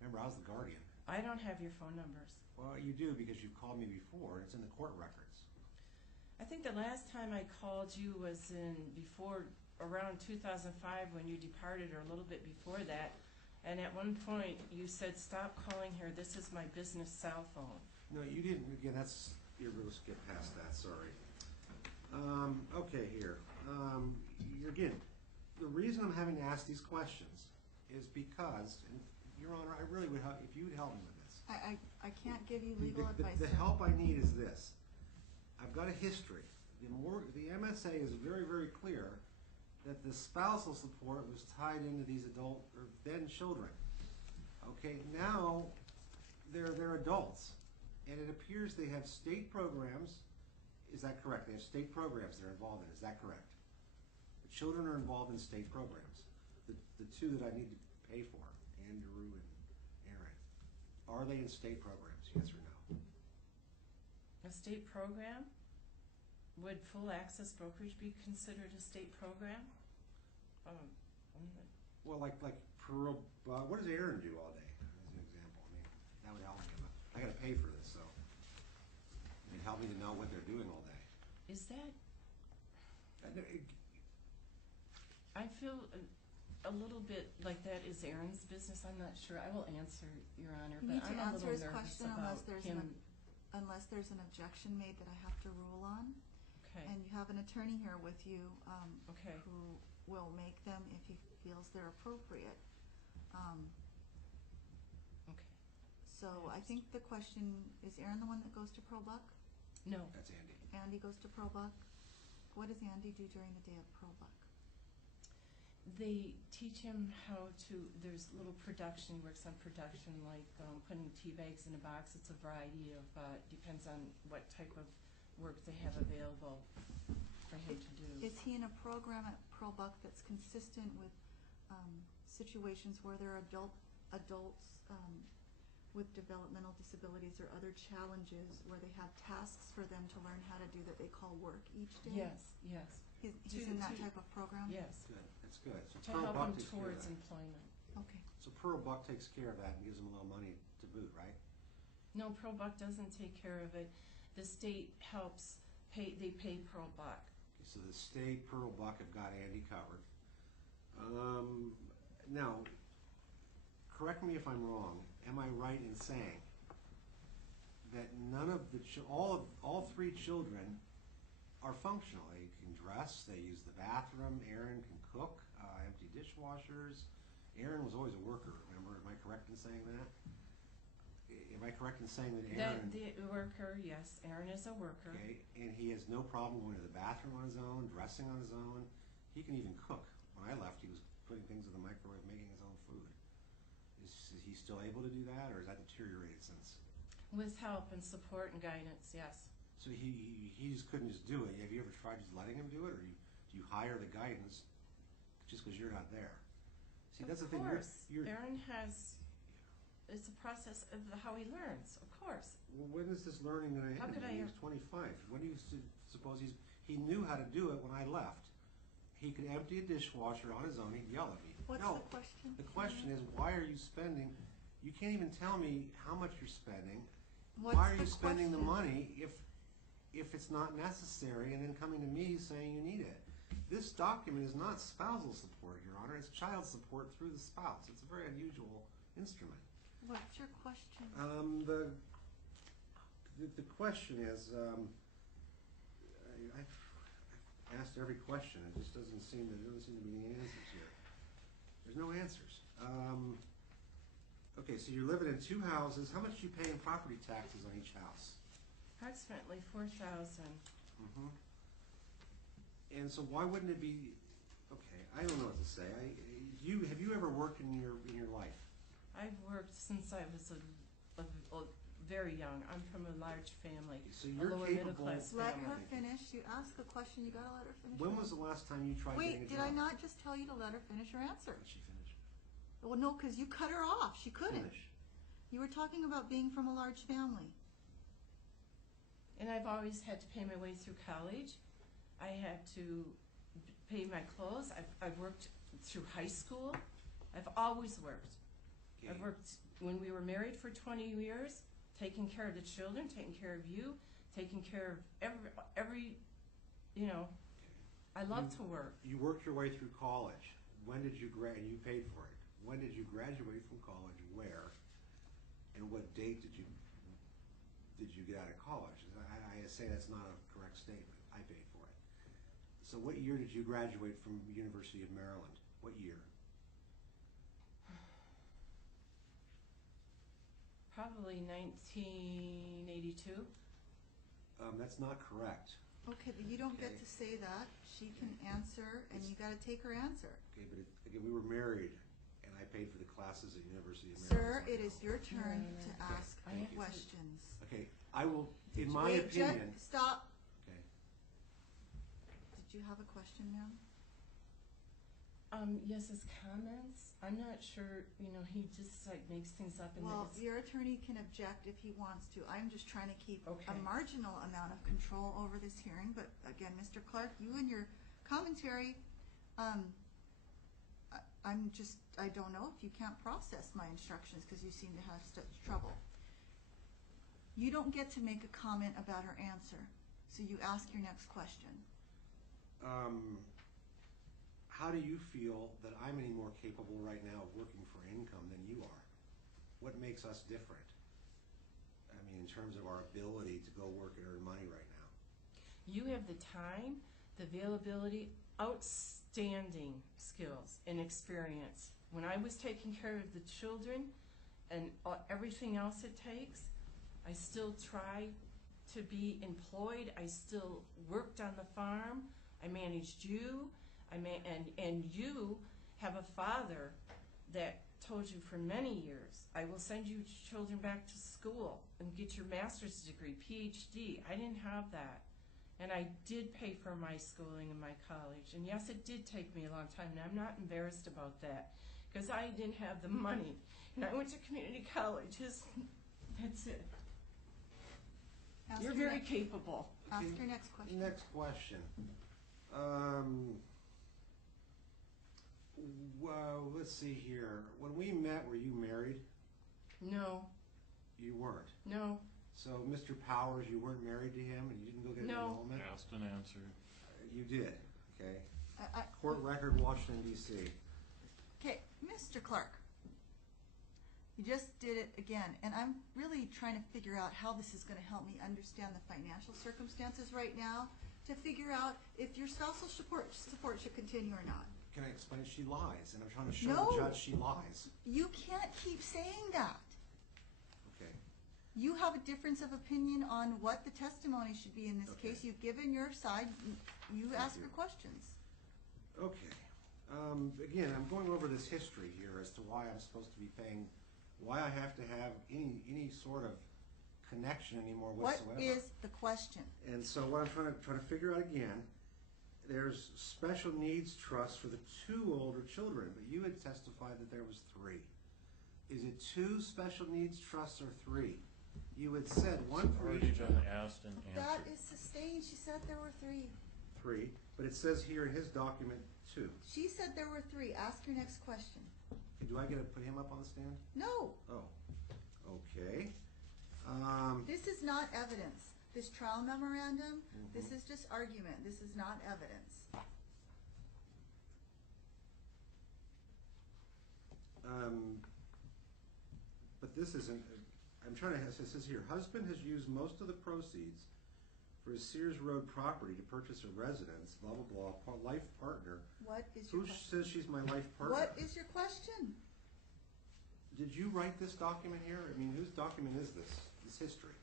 Remember, I was the guardian. I don't have your phone numbers. Well, you do because you've called me before, and it's in the court records. I think the last time I called you was around 2005 when you departed, or a little bit before that. And at one point you said, "Stop calling here. This is my business cell phone." No, you didn't. Again, you're going to skip past that. Sorry. Okay, here. Again, the reason I'm having to ask these questions is because, and Your Honor, I really would help if you would help me with this. I can't give you legal advice. The help I need is this. I've got a history. The MSA is very, very clear that the spousal support was tied into these adult or then children. Okay, now they're adults, and it appears they have state programs. Is that correct? They have state programs they're involved in. Is that correct? The children are involved in state programs. The 2 that I need to pay for, Andrew and Aaron, are they in state programs? Yes or no? A state program? Would full access brokerage be considered a state program? Well, like Pearl. What does Aaron do all day? As an example, I mean, that would help me. I got to pay for this, so it'd help me to know what they're doing all day. Is that? I feel a little bit like that is Aaron's business. I'm not sure. I will answer, Your Honor, You but need to I'm a answer little his nervous question about unless there's an objection made that I have to rule on. Okay. And you have an attorney here with you Okay. who will make them if he feels they're appropriate. Okay. So I think the question, is Aaron the one that goes to Pro-Buck? No. That's Andy. Andy goes to Pro-Buck? What does Andy do during the day at Pro-Buck? They teach him how to, there's little production, he works on production, like putting tea bags in a box. It's a variety of, depends on what type of work they have available for him to do. Is he in a program at Pro-Buck that's consistent with situations where there are adults with developmental disabilities or other challenges where they have tasks for them to learn how to do that they call work each day? Yes, yes. He's in that type of program? Yes. Good. That's good. So To help him takes care of towards that. employment. Okay. So Pearl Buck takes care of that and gives them a little money to boot, right? No, Pearl Buck doesn't take care of it. The state helps pay, they pay Pearl Buck. So the state, Pearl Buck have got Andy covered. Now, correct me if I'm wrong. Am I right in saying that none of the all 3 children are functional? They can dress. They use the bathroom. Aaron can cook. Empty dishwashers. Aaron was always a worker. Remember? Am I correct in saying that? Am I correct in saying that Aaron? The worker, yes. Aaron is a worker. Okay, and he has no problem going to the bathroom on his own, dressing on his own. He can even cook. When I left, he was putting things in the microwave, making his own food. Is he still able to do that, or has that deteriorated since? With help and support and guidance, yes. So he just couldn't just do it. Have you ever tried just letting him do it, or do you hire the guidance just because you're not there. See, that's the Of thing. course, You're, Aaron has, it's a process of how he learns, of course. well, when is this learning going to end? How could I He was 25. When do you suppose he knew how to do it when I left? He could empty a dishwasher on his own. He'd yell at me. What's No, the question? the question is, why are you spending? You can't even tell me how much you're spending. What's Why are the you spending the question? money if it's not necessary, and then coming to me saying you need it? This document is not spousal support, Your Honor. It's child support through the spouse. It's a very unusual instrument. What's your question? The question is, I've asked every question. It just doesn't seem to be any answers here. There's no answers. Okay, so you're living in two houses. How much do you pay in property taxes on each house? Approximately 4,000. Mm-hmm. And so why wouldn't it be? Okay, I don't know what to say. Have you ever worked in your life? I've worked since I was very young. I'm from a large family, So a you're lower capable. middle class Let family. her finish. You asked a question, you gotta let her finish. When was the last time you tried getting a Wait, did job? I not just tell you to let her finish her answer? Let she finish. Well, no, because you cut her off. She couldn't. Finish. You were talking about being from a large family. And I've always had to pay my way through college. I had to pay my clothes. I've worked through high school. I've always worked. Okay. I've worked when we were married for 20 years, taking care of the children, taking care of you, taking care of every I love to work. You worked your way through college. When did you and you paid for it? When did you graduate from college? Where? And what date did you get out of college? I say that's not a correct statement. I paid for it. So what year did you graduate from University of Maryland? What year? Probably 1982. That's not correct. Okay, but you don't get Okay. to say that. She can answer, and you gotta take her answer. Okay, but again, we were married, and I paid for the classes at University of Sir, Maryland. it is your turn No. to ask Thank you. questions. Okay, I will. In my Wait, opinion. stop. Okay. Did you have a question, ma'am? Yes, his comments. I'm not sure. He just makes things up and Well, it's, your attorney can object if he wants to. I'm just trying to keep Okay. a marginal amount of control over this hearing. But again, Mr. Clark, you and your commentary, I don't know if you can't process my instructions because you seem to have such trouble. You don't get to make a comment about her answer. So you ask your next question. How do you feel that I'm any more capable right now of working for income than you are? What makes us different? I mean, in terms of our ability to go work and earn money right now. you have the time, the availability, outstanding skills and experience. When I was taking care of the children and everything else it takes, I still try to be employed. I still worked on the farm. I managed you. And you have a father that told you for many years, I will send you children back to school and get your master's degree, PhD. I didn't have that. And I did pay for my schooling and my college. And yes, it did take me a long time, and I'm not embarrassed about that because I didn't have the money. And I went to community college. That's it. Ask You're your very next- capable. Ask your next question. Next question. Well, let's see here. When we met, were you married? No, You weren't. no, So, Mr. Powers, you weren't married to him, and you didn't go get an No. annulment? Asked and answered. You did. Okay. I- Court record, Washington, D.C. Okay, Mr. Clark, you just did it again, and I'm really trying to figure out how this is going to help me understand the financial circumstances right now to figure out if your spousal support should continue or not. Can I explain? She lies, and I'm trying to show No. the judge she lies. You can't keep saying that. Okay. You have a difference of opinion on what the testimony should be in this Okay. case. You've given your side. You ask you. her questions. Okay. Again, I'm going over this history here as to why I'm supposed to be paying, why I have to have any sort of connection anymore What whatsoever. is the question? And so what I'm trying to figure out again, there's special needs trust for the 2 older children, but you had testified that there was 3. Is it 2 special needs trusts or 3? You had said one for Already each. been asked and That answered. is sustained. She said there were 3. 3, but it says here in his document 2. She said there were 3. Ask your next question. Okay, do I get to put him up on the stand? No, Oh, okay. this is not evidence. This trial memorandum, Mhm. this is just argument. This is not evidence. But this isn't, I'm trying to, it says here, husband has used most of the proceeds for his Sears Road property to purchase a residence, blah, blah, blah, life partner. What is your Who question? says she's my life partner? What is your question? Did you write this document here? I mean, whose document is this? This history?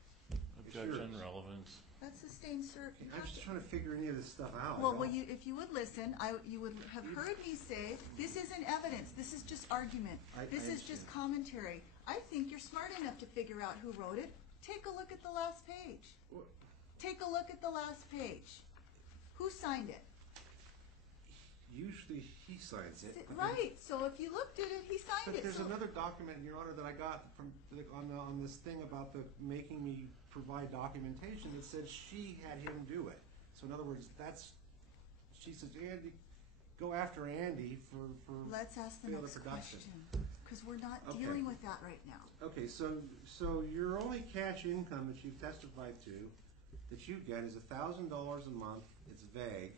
Objection, yours. relevance. That's sustained, sir. I'm just trying to figure any of this stuff out. Well, if you would listen, you would have heard me say, this isn't evidence, this is just argument. This is just commentary. I think you're smart enough to figure out who wrote it. Take a look at the last page. Take a look at the last page. Who signed it? Usually he signs it. but Right, so if you looked at it, he signed But it. there's So- another document, Your Honor, that I got from, on this thing about the making me provide documentation that said she had him do it. So in other words, she says, Andy, go after Andy for Let's ask the failed next production. question, because we're not Okay. dealing with that right now. Okay, so your only cash income that you've testified to, that you get is $1,000 a month. It's vague.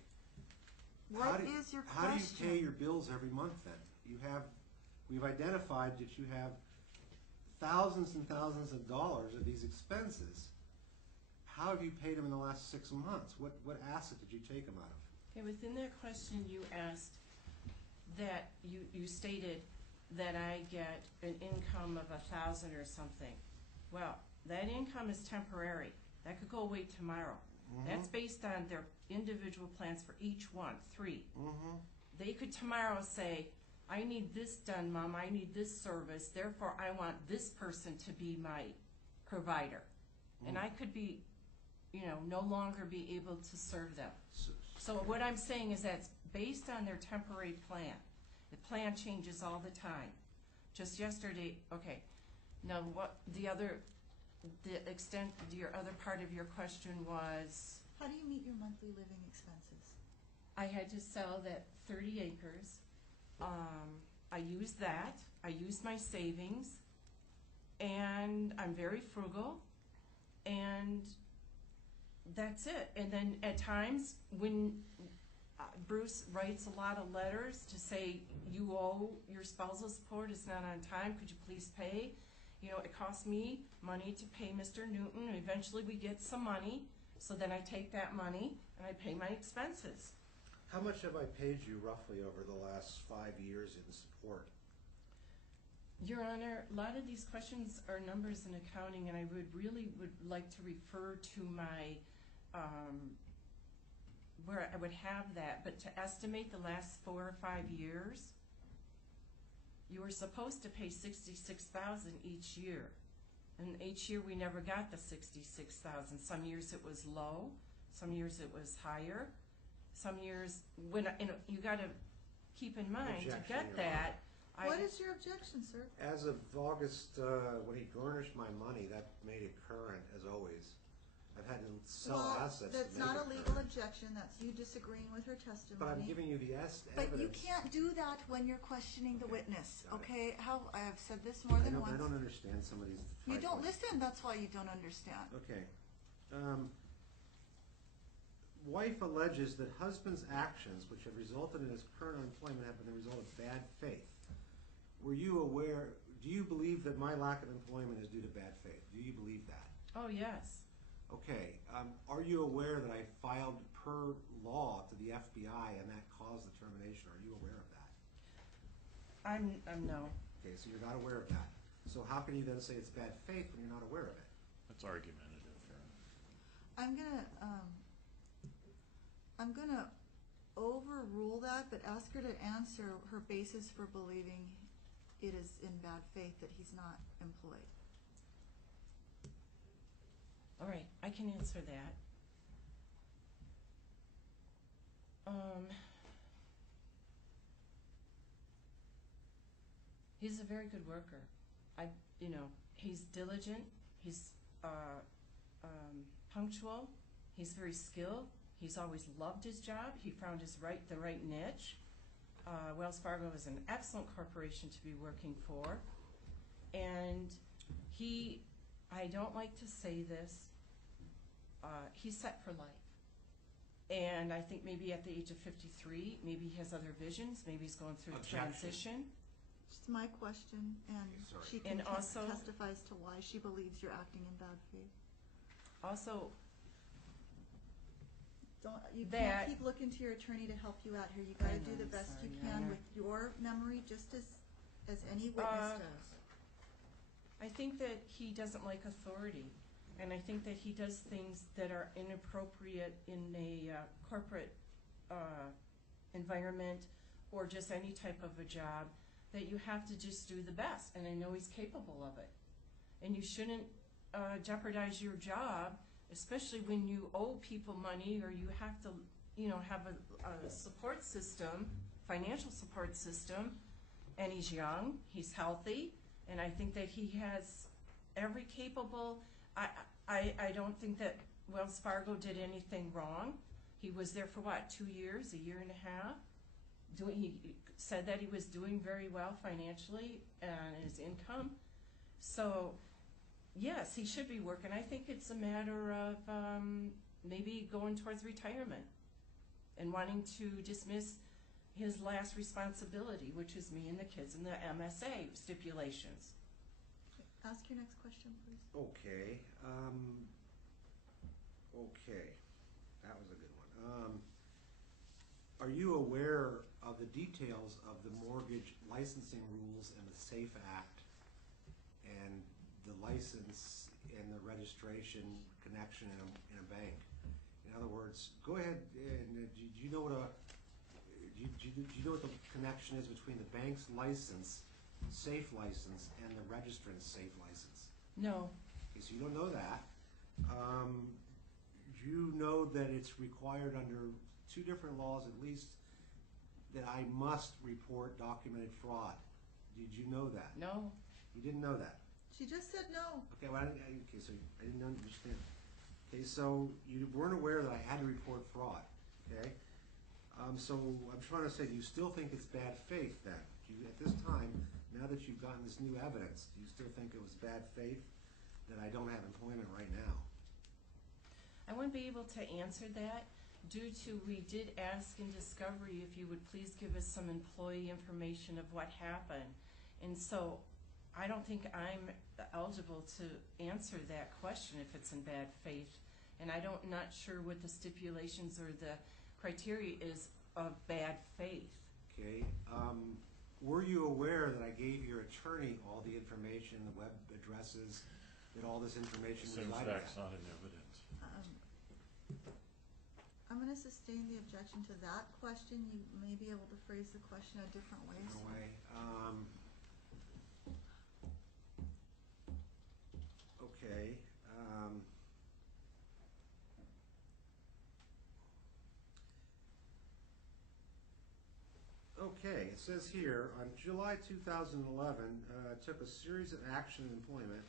What is your question? How do you pay your bills every month then? We've identified that you have thousands and thousands of dollars of these expenses. How have you paid them in the last 6 months? What asset did you take them out of? Okay, within that question you asked that you stated that I get an income of 1,000 or something. Well, that income is temporary. That could go away tomorrow. That's based on their individual plans for each one, 3. They could tomorrow say, I need this done, Mom, I need this service, therefore I want this person to be my provider. And I could be, no longer be able to serve them. So what I'm saying is that's based on their temporary plan. The plan changes all the time. Just yesterday, okay, now your other part of your question was, How do you meet your monthly living expenses? I had to sell that 30 acres. I used that. I used my savings. And I'm very frugal. And that's it. And then at times when Bruce writes a lot of letters to say, you owe your spousal support, it's not on time, could you please pay? It costs me money to pay Mr. Newton, and eventually we get some money, so then I take that money and I pay my expenses. How much have I paid you roughly over the last 5 years in support? Your Honor, a lot of these questions are numbers in accounting, and I would like to refer to my, where I would have that, but to estimate the last 4 or 5 years, you were supposed to pay $66,000 each year. And each year we never got the $66,000. Some years it was low, some years it was higher. Some years, you got to keep in mind Objection, to get Your that. What is your objection, sir? As of August, when he garnished my money, that made it current, as always. I've had to sell assets to That's make not it a legal current. objection. That's you disagreeing with her testimony. But I'm giving you the evidence. But you can't do that when you're questioning the witness, got it. okay? I have said this more than once. I don't understand some of these. You don't questions. listen, that's why you don't understand. Okay. Wife alleges that husband's actions, which have resulted in his current unemployment, have been the result of bad faith. Were you aware, do you believe that my lack of employment is due to bad faith? Do you believe that? Oh, yes. Okay. Are you aware that I filed per law to the FBI and that caused the termination? Are you aware of that? I'm no. Okay, so you're not aware of that. So how can you then say it's bad faith when you're not aware of it? That's argumentative. I'm gonna overrule that, but ask her to answer her basis for believing it is in bad faith that he's not employed. All right, I can answer that. He's a very good worker. He's diligent. He's punctual. He's very skilled. He's always loved his job. He found the right niche. Wells Fargo is an excellent corporation to be working for. And I don't like to say this, he's set for life. And I think maybe at the age of 53, maybe he has other visions. Maybe he's going through a transition. It's my question, and Sorry. she And can also- testifies to why she believes you're acting in bad faith. Also, You That- can't keep looking to your attorney to help you out here. You gotta I do know, the I'm best you sorry, can Anna. with your memory, just as any witness does. I think that he doesn't like authority, and I think that he does things that are inappropriate in a corporate environment or just any type of a job, that you have to just do the best, and I know he's capable of it. And you shouldn't jeopardize your job, especially when you owe people money or you have to, have a support system, financial support system, and he's young, he's healthy, and I think that he has every capable. I don't think that Wells Fargo did anything wrong. He was there for what, 2 years, a year and a half? He said that he was doing very well financially and his income. So, yes, he should be working. I think it's a matter of maybe going towards retirement and wanting to dismiss his last responsibility, which is me and the kids and the MSA stipulations. Ask your next question, please. Okay, that was a good one. Are you aware of the details of the mortgage licensing rules and the SAFE Act and the license and the registration connection in a bank? In other words, go ahead and do you know what the connection is between the bank's license, SAFE license, and the registrant's SAFE license? No. Okay, so you don't know that. You know that it's required under 2 different laws at least that I must report documented fraud. Did you know that? No. You didn't know that? She just said no. Okay, well, so I didn't understand. Okay, so you weren't aware that I had to report fraud, okay? So I'm trying to say, do you still think it's bad faith then? At this time, now that you've gotten this new evidence, do you still think it was bad faith that I don't have employment right now? I wouldn't be able to answer that due to we did ask in discovery if you would please give us some employee information of what happened. And so I don't think I'm eligible to answer that question if it's in bad faith. And not sure what the stipulations or the criteria is of bad faith. Okay, were you aware that I gave your attorney all the information, the web addresses, that all this information Assumes resided that's not in evidence. I'm going to sustain the objection to that question. You may be able to phrase the question a different way. No way. Okay. Okay, it says here, on July 2011, took a series of action in employment.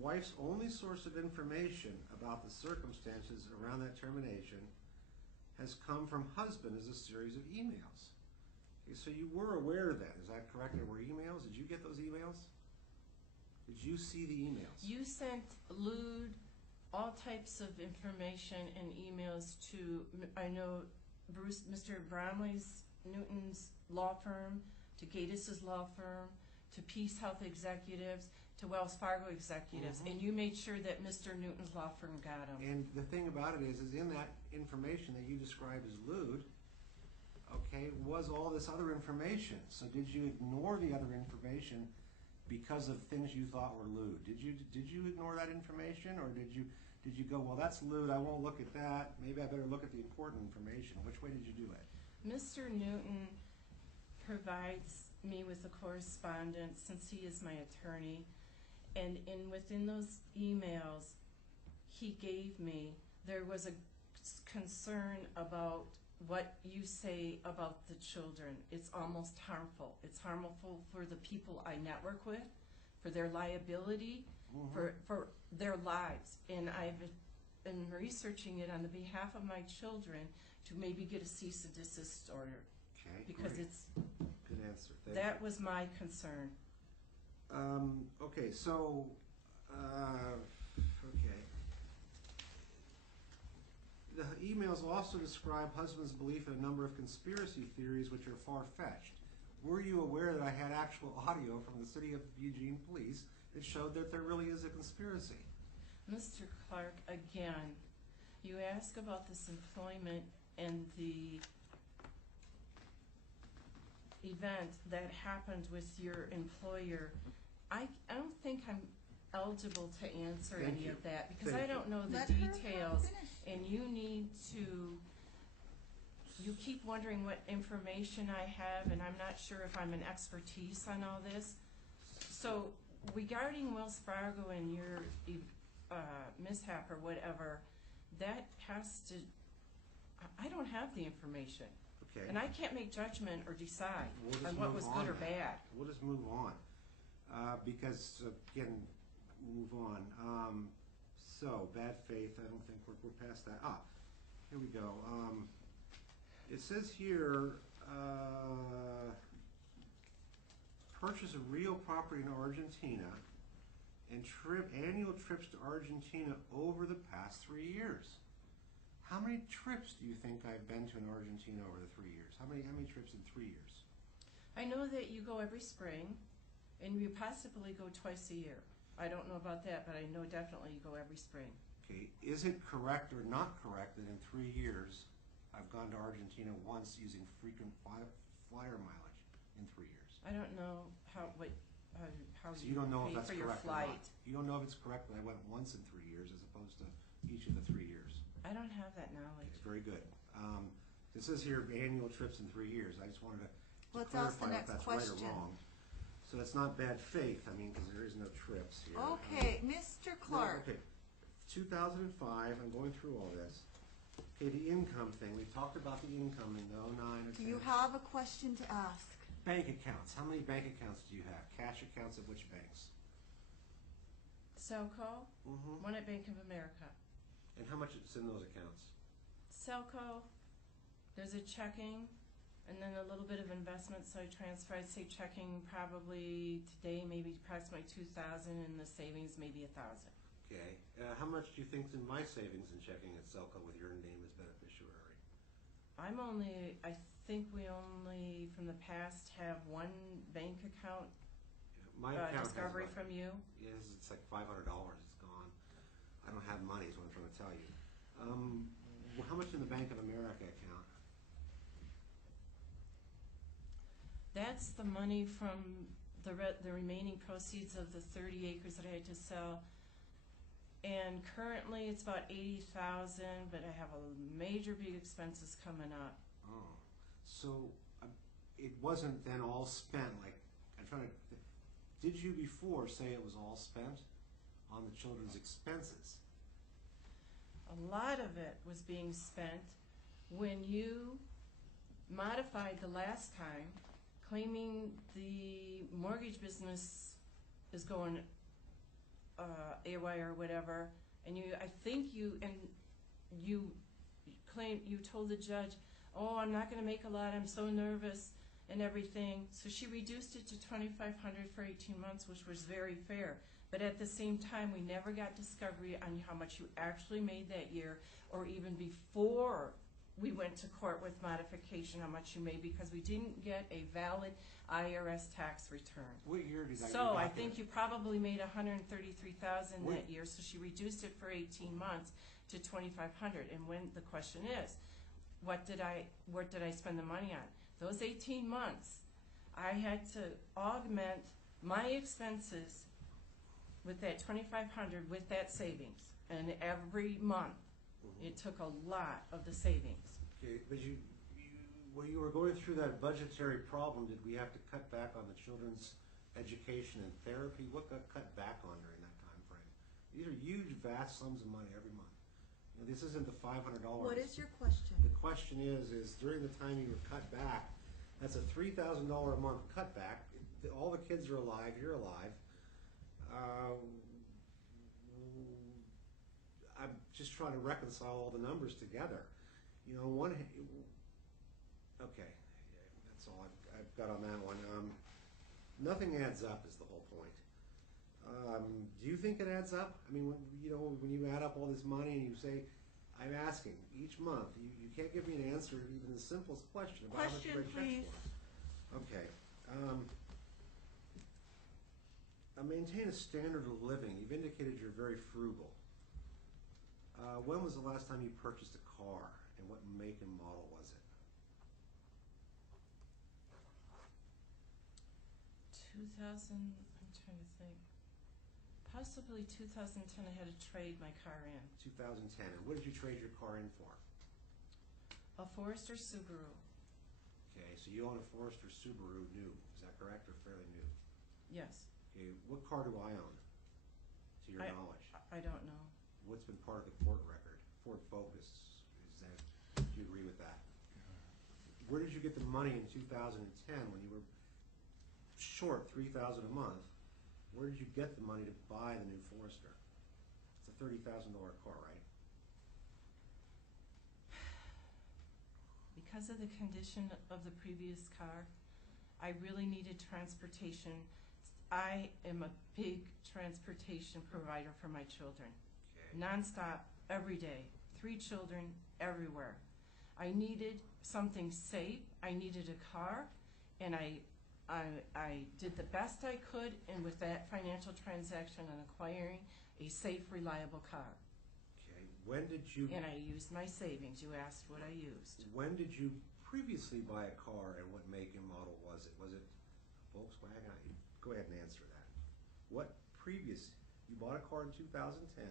Wife's only source of information about the circumstances around that termination has come from husband as a series of emails. Okay, so you were aware of that, is that correct? There were emails? Did you get those emails? Did you see the emails? You sent lewd, all types of information and emails to, I know, Mr. Bromley's, Newton's law firm, to Gatis's law firm, to Peace Health executives, to Wells Fargo executives, and you made sure that Mr. Newton's law firm got them. And the thing about it is in that information that you described as lewd, okay, was all this other information. So did you ignore the other information because of things you thought were lewd? Did you ignore that information, or did you go, well, that's lewd, I won't look at that, maybe I better look at the important information? Which way did you do it? Mr. Newton provides me with the correspondence since he is my attorney, and within those emails he gave me, there was a concern about what you say about the children. It's almost harmful. It's harmful for the people I network with, for their liability, for their lives. And I've been researching it on the behalf of my children to maybe get a cease and desist order. Okay, Because great. it's, Good answer. Thank that was my concern. Okay, so, okay. The emails also describe husband's belief in a number of conspiracy theories which are far-fetched. Were you aware that I had actual audio from the city of Eugene police that showed that there really is a conspiracy? Mr. Clark, again, you ask about this employment and the event that happened with your employer. I don't think I'm eligible to answer Thank any you. of that because Thank I don't know the Let her details, finish. and you need to. You keep wondering what information I have, and I'm not sure if I'm an expertise on all this. So regarding Wells Fargo and your mishap or whatever, that has to. I don't have the information. Okay. And I can't make judgment or decide We'll just on what move was on good or then. bad. We'll just move on. Because, again, move on. So, bad faith, I don't think we're past that. Here we go. It says here, purchase of real property in Argentina and annual trips to Argentina over the past 3 years. How many trips do you think I've been to in Argentina over the 3 years? How many trips in 3 years? I know that you go every spring, and you possibly go twice a year. I don't know about that, but I know definitely you go every spring. Okay, is it correct or not correct that in 3 years I've gone to Argentina once using frequent flyer mileage in 3 years? I don't know how So you don't know if pay that's for your correct or not. flight. You don't know if it's correct that I went once in 3 years as opposed to each of the 3 years. I don't have that knowledge. Okay, very good. It says here annual trips in 3 years. I just wanted to Let's ask the clarify if next that's right question. or wrong. So it's not bad faith, I mean, because there is no trips here. Okay, Mr. Clark. No, okay. 2005, I'm going through all this. Okay, the income thing. We talked about the income in the 09 or 10. Do you have a question to ask? Bank accounts. How many bank accounts do you have? Cash accounts at which banks? Selco, Mm-hmm. one at Bank of America. And how much is in those accounts? Selco, there's a checking, and then a little bit of investment, so I transfer, I'd say checking probably today, maybe approximately 2,000, and the savings maybe 1,000. Okay. How much do you think's in my savings and checking at Selco with your name as beneficiary? I think we only, from the past, have one bank account My account has discovery about- from you. Yes, it's like $500. It's gone. I don't have money is what I'm trying to tell you. How much in the Bank of America account? That's the money from the remaining proceeds of the 30 acres that I had to sell. And currently it's about 80,000, but I have a major big expenses coming up. Oh, so it wasn't then all spent. Like I'm trying to. Did you before say it was all spent on the children's expenses? A lot of it was being spent when you modified the last time, claiming the mortgage business is going AY or whatever, and I think you told the judge, oh, I'm not going to make a lot, I'm so nervous and everything. So she reduced it to $2,500 for 18 months, which was very fair. But at the same time, we never got discovery on how much you actually made that year, or even before we went to court with modification, how much you made, because we didn't get a valid IRS tax return. What year did I? So I think you probably made $133,000 that year. So she reduced it for 18 months to $2,500. And when the question is, what did I spend the money on? Those 18 months, I had to augment my expenses with that $2,500 with that savings, and every month it took a lot of the savings. Okay, but when you were going through that budgetary problem, did we have to cut back on the children's education and therapy? What got cut back on during that time frame? These are huge, vast sums of money every month. This isn't the $500. What is your question? The question is during the time you were cut back, that's a $3,000 a month cutback. All the kids are alive, you're alive. I'm just trying to reconcile all the numbers together. Okay, that's all I've got on that one. Nothing adds up is the whole point. Do you think it adds up? I mean, when you add up all this money and you say, I'm asking each month, you can't give me an answer to even the simplest question about how much you write checks for. Okay. Maintain a standard of living. You've indicated you're very frugal. When was the last time you purchased a car, and what make and model was it? 2000, I'm trying to think. Possibly 2010, I had to trade my car in. 2010. And what did you trade your car in for? A Forester Subaru. Okay, so you own a Forester Subaru new. Is that correct, or fairly new? Yes. Okay, what car do I own, to your knowledge? I don't know. What's been part of the court record? Ford Focus. Do you agree with that? Where did you get the money in 2010 when you were short $3,000 a month? Where did you get the money to buy the new Forester? It's a $30,000 car, right? Because of the condition of the previous car, I really needed transportation. I am a big transportation provider for my children. Okay. Nonstop, every day. 3 children, everywhere. I needed something safe. I needed a car, and I did the best I could, and with that financial transaction on acquiring a safe, reliable car. Okay. When did you? And I used my savings. You asked what I used. When did you previously buy a car, and what make and model was it? Was it a Volkswagen? Go ahead and answer that. You bought a car in 2010.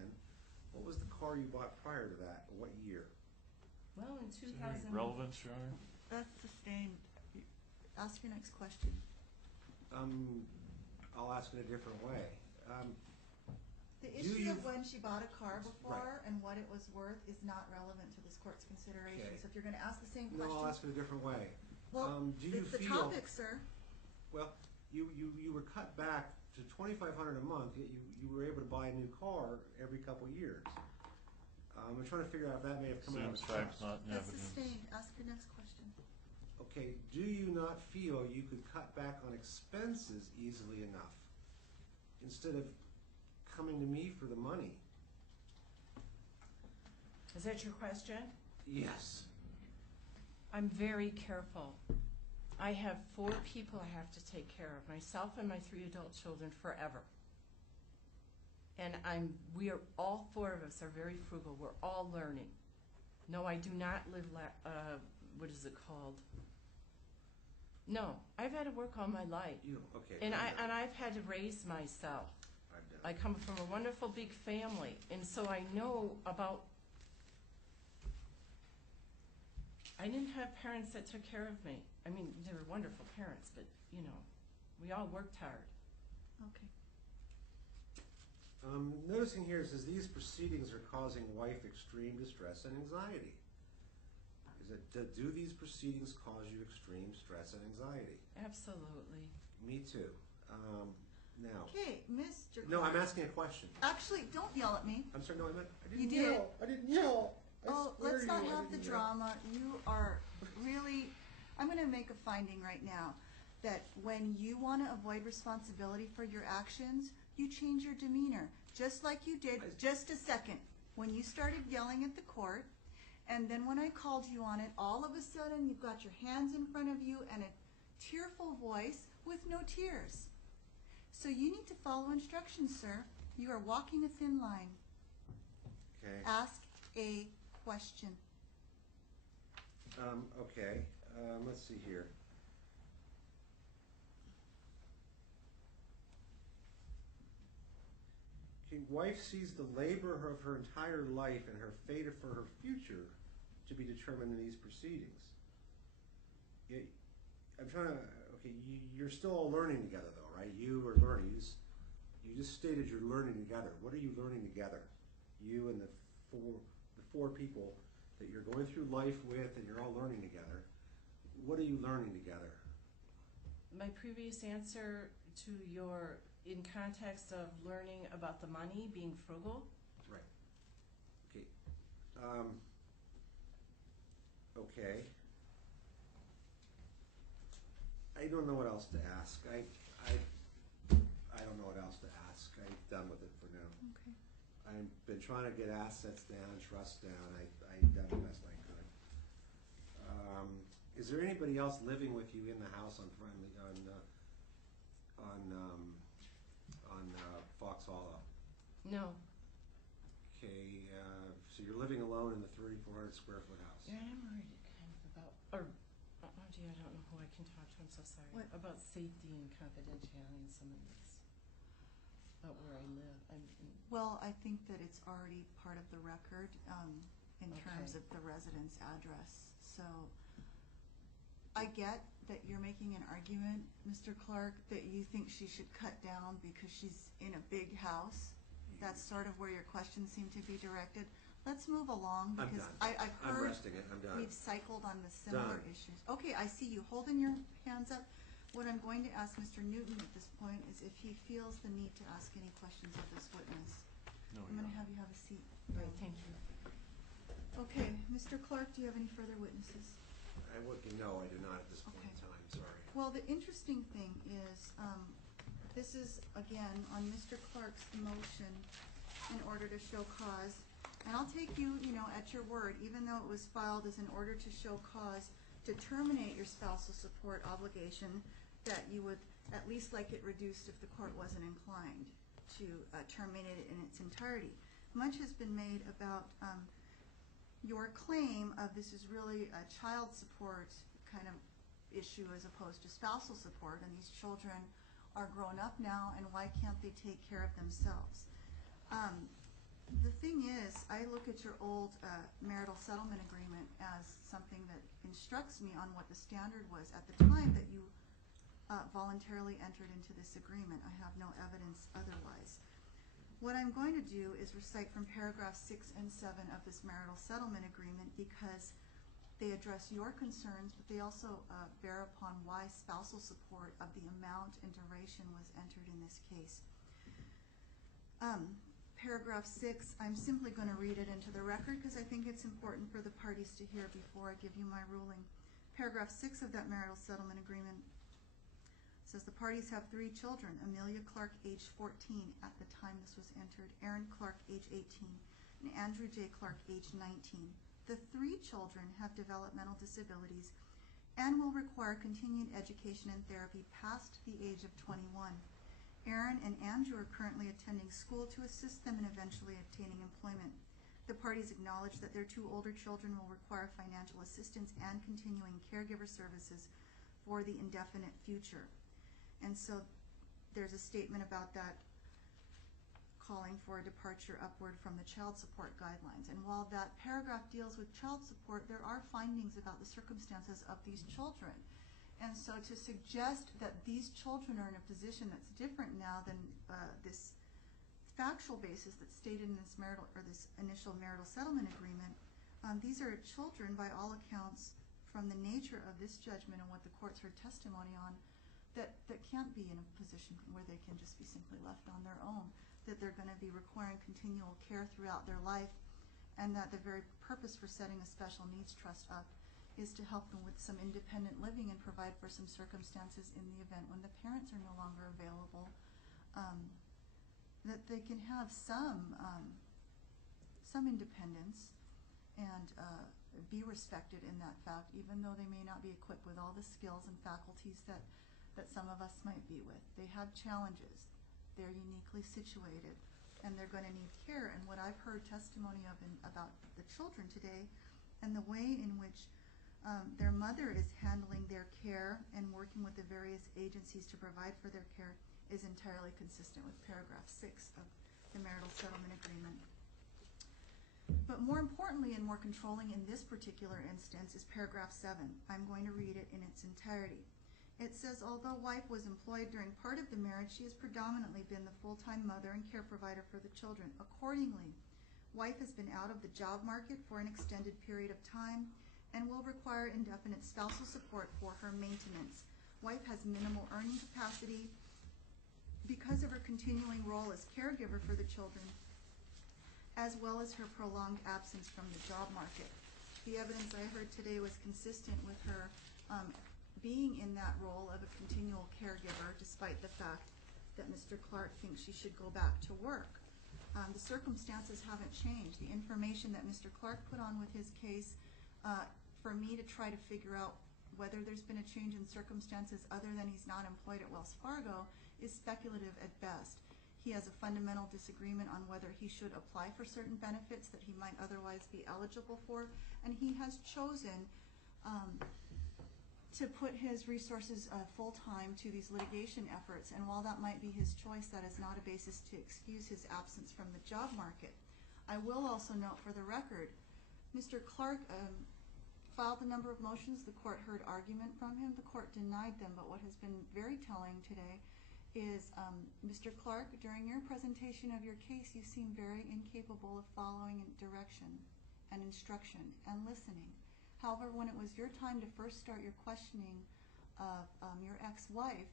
What was the car you bought prior to that? What year? Well, in Is there 2000. any relevance, Your Honor? That's sustained. Ask your next question. I'll ask it a different way. The issue of when she bought a car before and what it was worth is not relevant to this court's consideration. Okay. So if you're going to ask the same question, No, I'll ask it a different way. well, do you the feel? topic, sir. Well, you were cut back to $2,500 a month, yet you were able to buy a new car every couple years. I'm trying to figure out if that may have come out of Seems the facts, trust. not in That's evidence. sustained. Ask your next question. Okay, do you not feel you could cut back on expenses easily enough instead of coming to me for the money? Is that your question? Yes. I'm very careful. I have 4 people I have to take care of, myself and my 3 adult children forever. And we are, all 4 of us are very frugal. We're all learning. No, I do not live, what is it called? No, I've had to work all my life. Okay. And I've had to raise myself. I've done. I come from a wonderful big family, and so I know about. I didn't have parents that took care of me. I mean, they were wonderful parents, but we all worked hard. Okay. Noticing here it says these proceedings are causing wife extreme distress and anxiety. Do these proceedings cause you extreme stress and anxiety? Absolutely. Me too. Now. Okay, Mr. No, I'm Clark. asking a question. Actually, don't yell at me. I'm sorry. No, I didn't You did. yell. I didn't yell. Oh, let's not have the drama. drama. You are really, I'm going to make a finding right now that when you want to avoid responsibility for your actions, you change your demeanor, just like you did just a second when you started yelling at the court, and then when I called you on it, all of a sudden you've got your hands in front of you and a tearful voice with no tears. So you need to follow instructions, sir. You are walking a thin line. Okay. Ask a question. Okay. Let's see here. Okay, wife sees the labor of her entire life and her fate for her future to be determined in these proceedings. I'm trying to. Okay, you're still all learning together, though, right? You are learning. You just stated you're learning together. What are you learning together? You and the the four people that you're going through life with and you're all learning together, what are you learning together? My previous answer to your, in context of learning about the money, being frugal. Right. Okay. Okay. I don't know what else to ask. I don't know what else to ask. I'm done with it for now. Okay. I've been trying to get assets down, trust down. I've done the best I could. Is there anybody else living with you in the house on Fox Hollow? No. Okay, so you're living alone in the 3,400 square foot house. Yeah, I'm worried kind of about, or, oh gee, I don't know who I can talk to, I'm so sorry. What? About safety and confidentiality and some of this, about where I live. Well, I think that it's already part of the record in terms Okay. of the residence address. So I get that you're making an argument, Mr. Clark, that you think she should cut down because she's in a big house. That's sort of where your questions seem to be directed. Let's move along I'm because done. I've I'm heard resting it. I'm done. we've cycled on the similar Done. issues. Okay, I see you holding your hands up. What I'm going to ask Mr. Newton at this point is if he feels the need to ask any questions of this witness. No, I'm going to Your have you have a seat. Right, thank you. Okay, Mr. Clark, do you have any further witnesses? No, I do not at this point in time. Sorry. Well, the interesting thing is, this is, again, on Mr. Clark's motion in order to show cause. And I'll take you, at your word, even though it was filed as an order to show cause to terminate your spousal support obligation, that you would at least like it reduced if the court wasn't inclined to terminate it in its entirety. Much has been made about your claim of this is really a child support kind of issue as opposed to spousal support, and these children are grown up now, and why can't they take care of themselves? The thing is, I look at your old marital settlement agreement as something that instructs me on what the standard was at the time that you voluntarily entered into this agreement. I have no evidence otherwise. What I'm going to do is recite from paragraphs 6 and 7 of this marital settlement agreement because they address your concerns, but they also bear upon why spousal support of the amount and duration was entered in this case. Paragraph 6, I'm simply going to read it into the record because I think it's important for the parties to hear before I give you my ruling. Paragraph 6 of that marital settlement agreement says the parties have 3 children, Amelia Clark, age 14 at the time this was entered, Aaron Clark, age 18, and Andrew J. Clark, age 19. The 3 children have developmental disabilities and will require continued education and therapy past the age of 21. Aaron and Andrew are currently attending school to assist them in eventually obtaining employment. The parties acknowledge that their 2 older children will require financial assistance and continuing caregiver services for the indefinite future. And so there's a statement about that calling for a departure upward from the child support guidelines. And while that paragraph deals with child support, there are findings about the circumstances of these children. And so to suggest that these children are in a position that's different now than this factual basis that's stated in this marital or this initial marital settlement agreement, these are children by all accounts from the nature of this judgment and what the courts heard testimony on that can't be in a position where they can just be simply left on their own, that they're going to be requiring continual care throughout their life, and that the very purpose for setting a special needs trust up is to help them with some independent living and provide for some circumstances in the event when the parents are no longer available, that they can have some independence and be respected in that fact, even though they may not be equipped with all the skills and faculties that some of us might be with. They have challenges. They're uniquely situated, and they're going to need care. And what I've heard testimony of about the children today and the way in which their mother is handling their care and working with the various agencies to provide for their care is entirely consistent with paragraph 6 of the marital settlement agreement. But more importantly and more controlling in this particular instance is paragraph 7. I'm going to read it in its entirety. It says, although wife was employed during part of the marriage, she has predominantly been the full-time mother and care provider for the children. Accordingly, Wife has been out of the job market for an extended period of time and will require indefinite spousal support for her maintenance. Wife has minimal earning capacity because of her continuing role as caregiver for the children, as well as her prolonged absence from the job market. The evidence I heard today was consistent with her being in that role of a continual caregiver, despite the fact that Mr. Clark thinks she should go back to work. The circumstances haven't changed. The information that Mr. Clark put on with his case, for me to try to figure out whether there's been a change in circumstances other than he's not employed at Wells Fargo, is speculative at best. He has a fundamental disagreement on whether he should apply for certain benefits that he might otherwise be eligible for, and he has chosen to put his resources full-time to these litigation efforts, and while that might be his choice, that is not a basis to excuse his absence from the job market. I will also note for the record, Mr. Clark filed a number of motions. The court heard argument from him. The court denied them, but what has been very telling today is, Mr. Clark, during your presentation of your case, you seem very incapable of following direction and instruction and listening. However, when it was your time to first start your questioning of your ex-wife,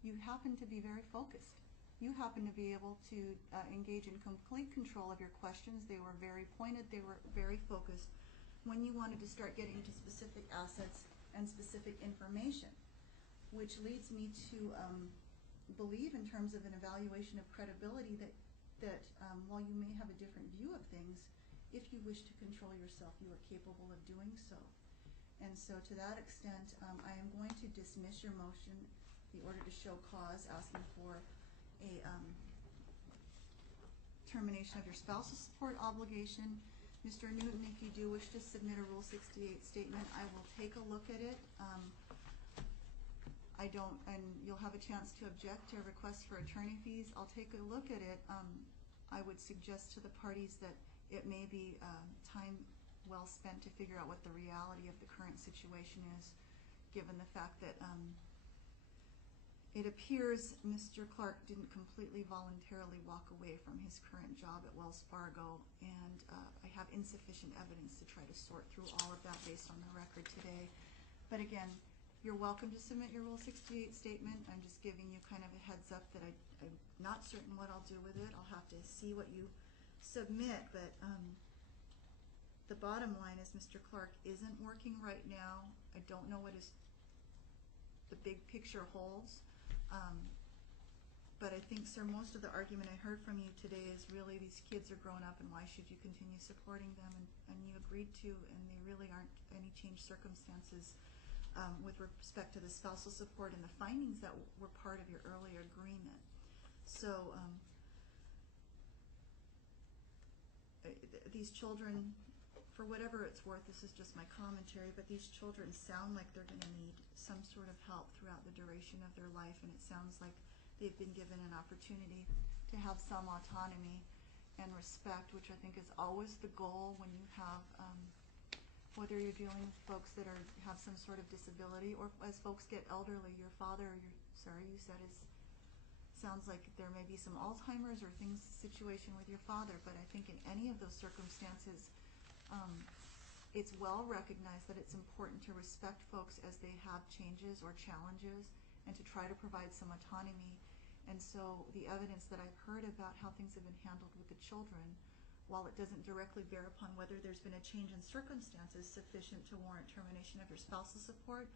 you happened to be very focused. You happened to be able to engage in complete control of your questions. They were very pointed. They were very focused when you wanted to start getting into specific assets and specific information, which leads me to believe, in terms of an evaluation of credibility, that while you may have a different view of things, if you wish to control yourself, you are capable of doing so. And so to that extent, I am going to dismiss your motion, the order to show cause, asking for a termination of your spousal support obligation. Mr. Newton, if you do wish to submit a Rule 68 statement, I will take a look at it. And you'll have a chance to object to a request for attorney fees. I'll take a look at it. I would suggest to the parties that it may be time well spent to figure out what the reality of the current situation is, given the fact that it appears Mr. Clark didn't completely voluntarily walk away from his current job at Wells Fargo, and I have insufficient evidence to try to sort through all of that based on the record today. But again, you're welcome to submit your Rule 68 statement. I'm just giving you kind of a heads up that I'm not certain what I'll do with it. I'll have to see what you submit, but the bottom line is Mr. Clark isn't working right now. I don't know what the big picture holds, but I think, sir, most of the argument I heard from you today is really these kids are grown up and why should you continue supporting them, and you agreed to, and there really aren't any changed circumstances with respect to the spousal support and the findings that were part of your earlier agreement. So these children, for whatever it's worth, this is just my commentary, but these children sound like they're going to need some sort of help throughout the duration of their life, and it sounds like they've been given an opportunity to have some autonomy and respect, which I think is always the goal when you have, whether you're dealing with folks that have some sort of disability, or as folks get elderly. Your father, you said sounds like there may be some Alzheimer's or situation with your father, but I think in any of those circumstances, it's well recognized that it's important to respect folks as they have changes or challenges, and to try to provide some autonomy. And so the evidence that I've heard about how things have been handled with the children, while it doesn't directly bear upon whether there's been a change in circumstances sufficient to warrant termination of your spousal support,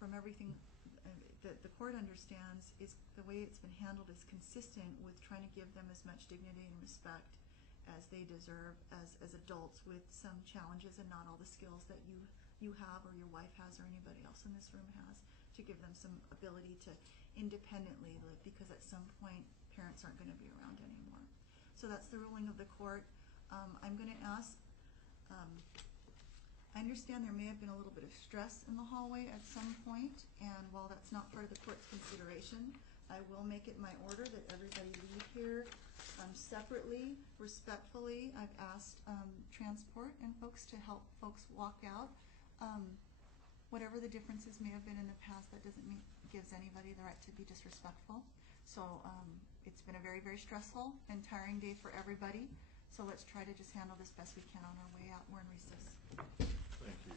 from everything that the court understands, is the way it's been handled is consistent with trying to give them as much dignity and respect as they deserve as adults with some challenges and not all the skills that you have or your wife has or anybody else in this room has, to give them some ability to independently live, because at some point parents aren't going to be around anymore. So that's the ruling of the court. I'm going to ask, I understand there may have been a little bit of stress in the hallway at some point, and while that's not part of the court's consideration, I will make it my order that everybody leave here separately, respectfully. I've asked transport and folks to help folks walk out. Whatever the differences may have been in the past, that doesn't mean gives anybody the right to be disrespectful. So It's been a very, very stressful and tiring day for everybody, so let's try to just handle this best we can on our way out. We're in recess. Thank you.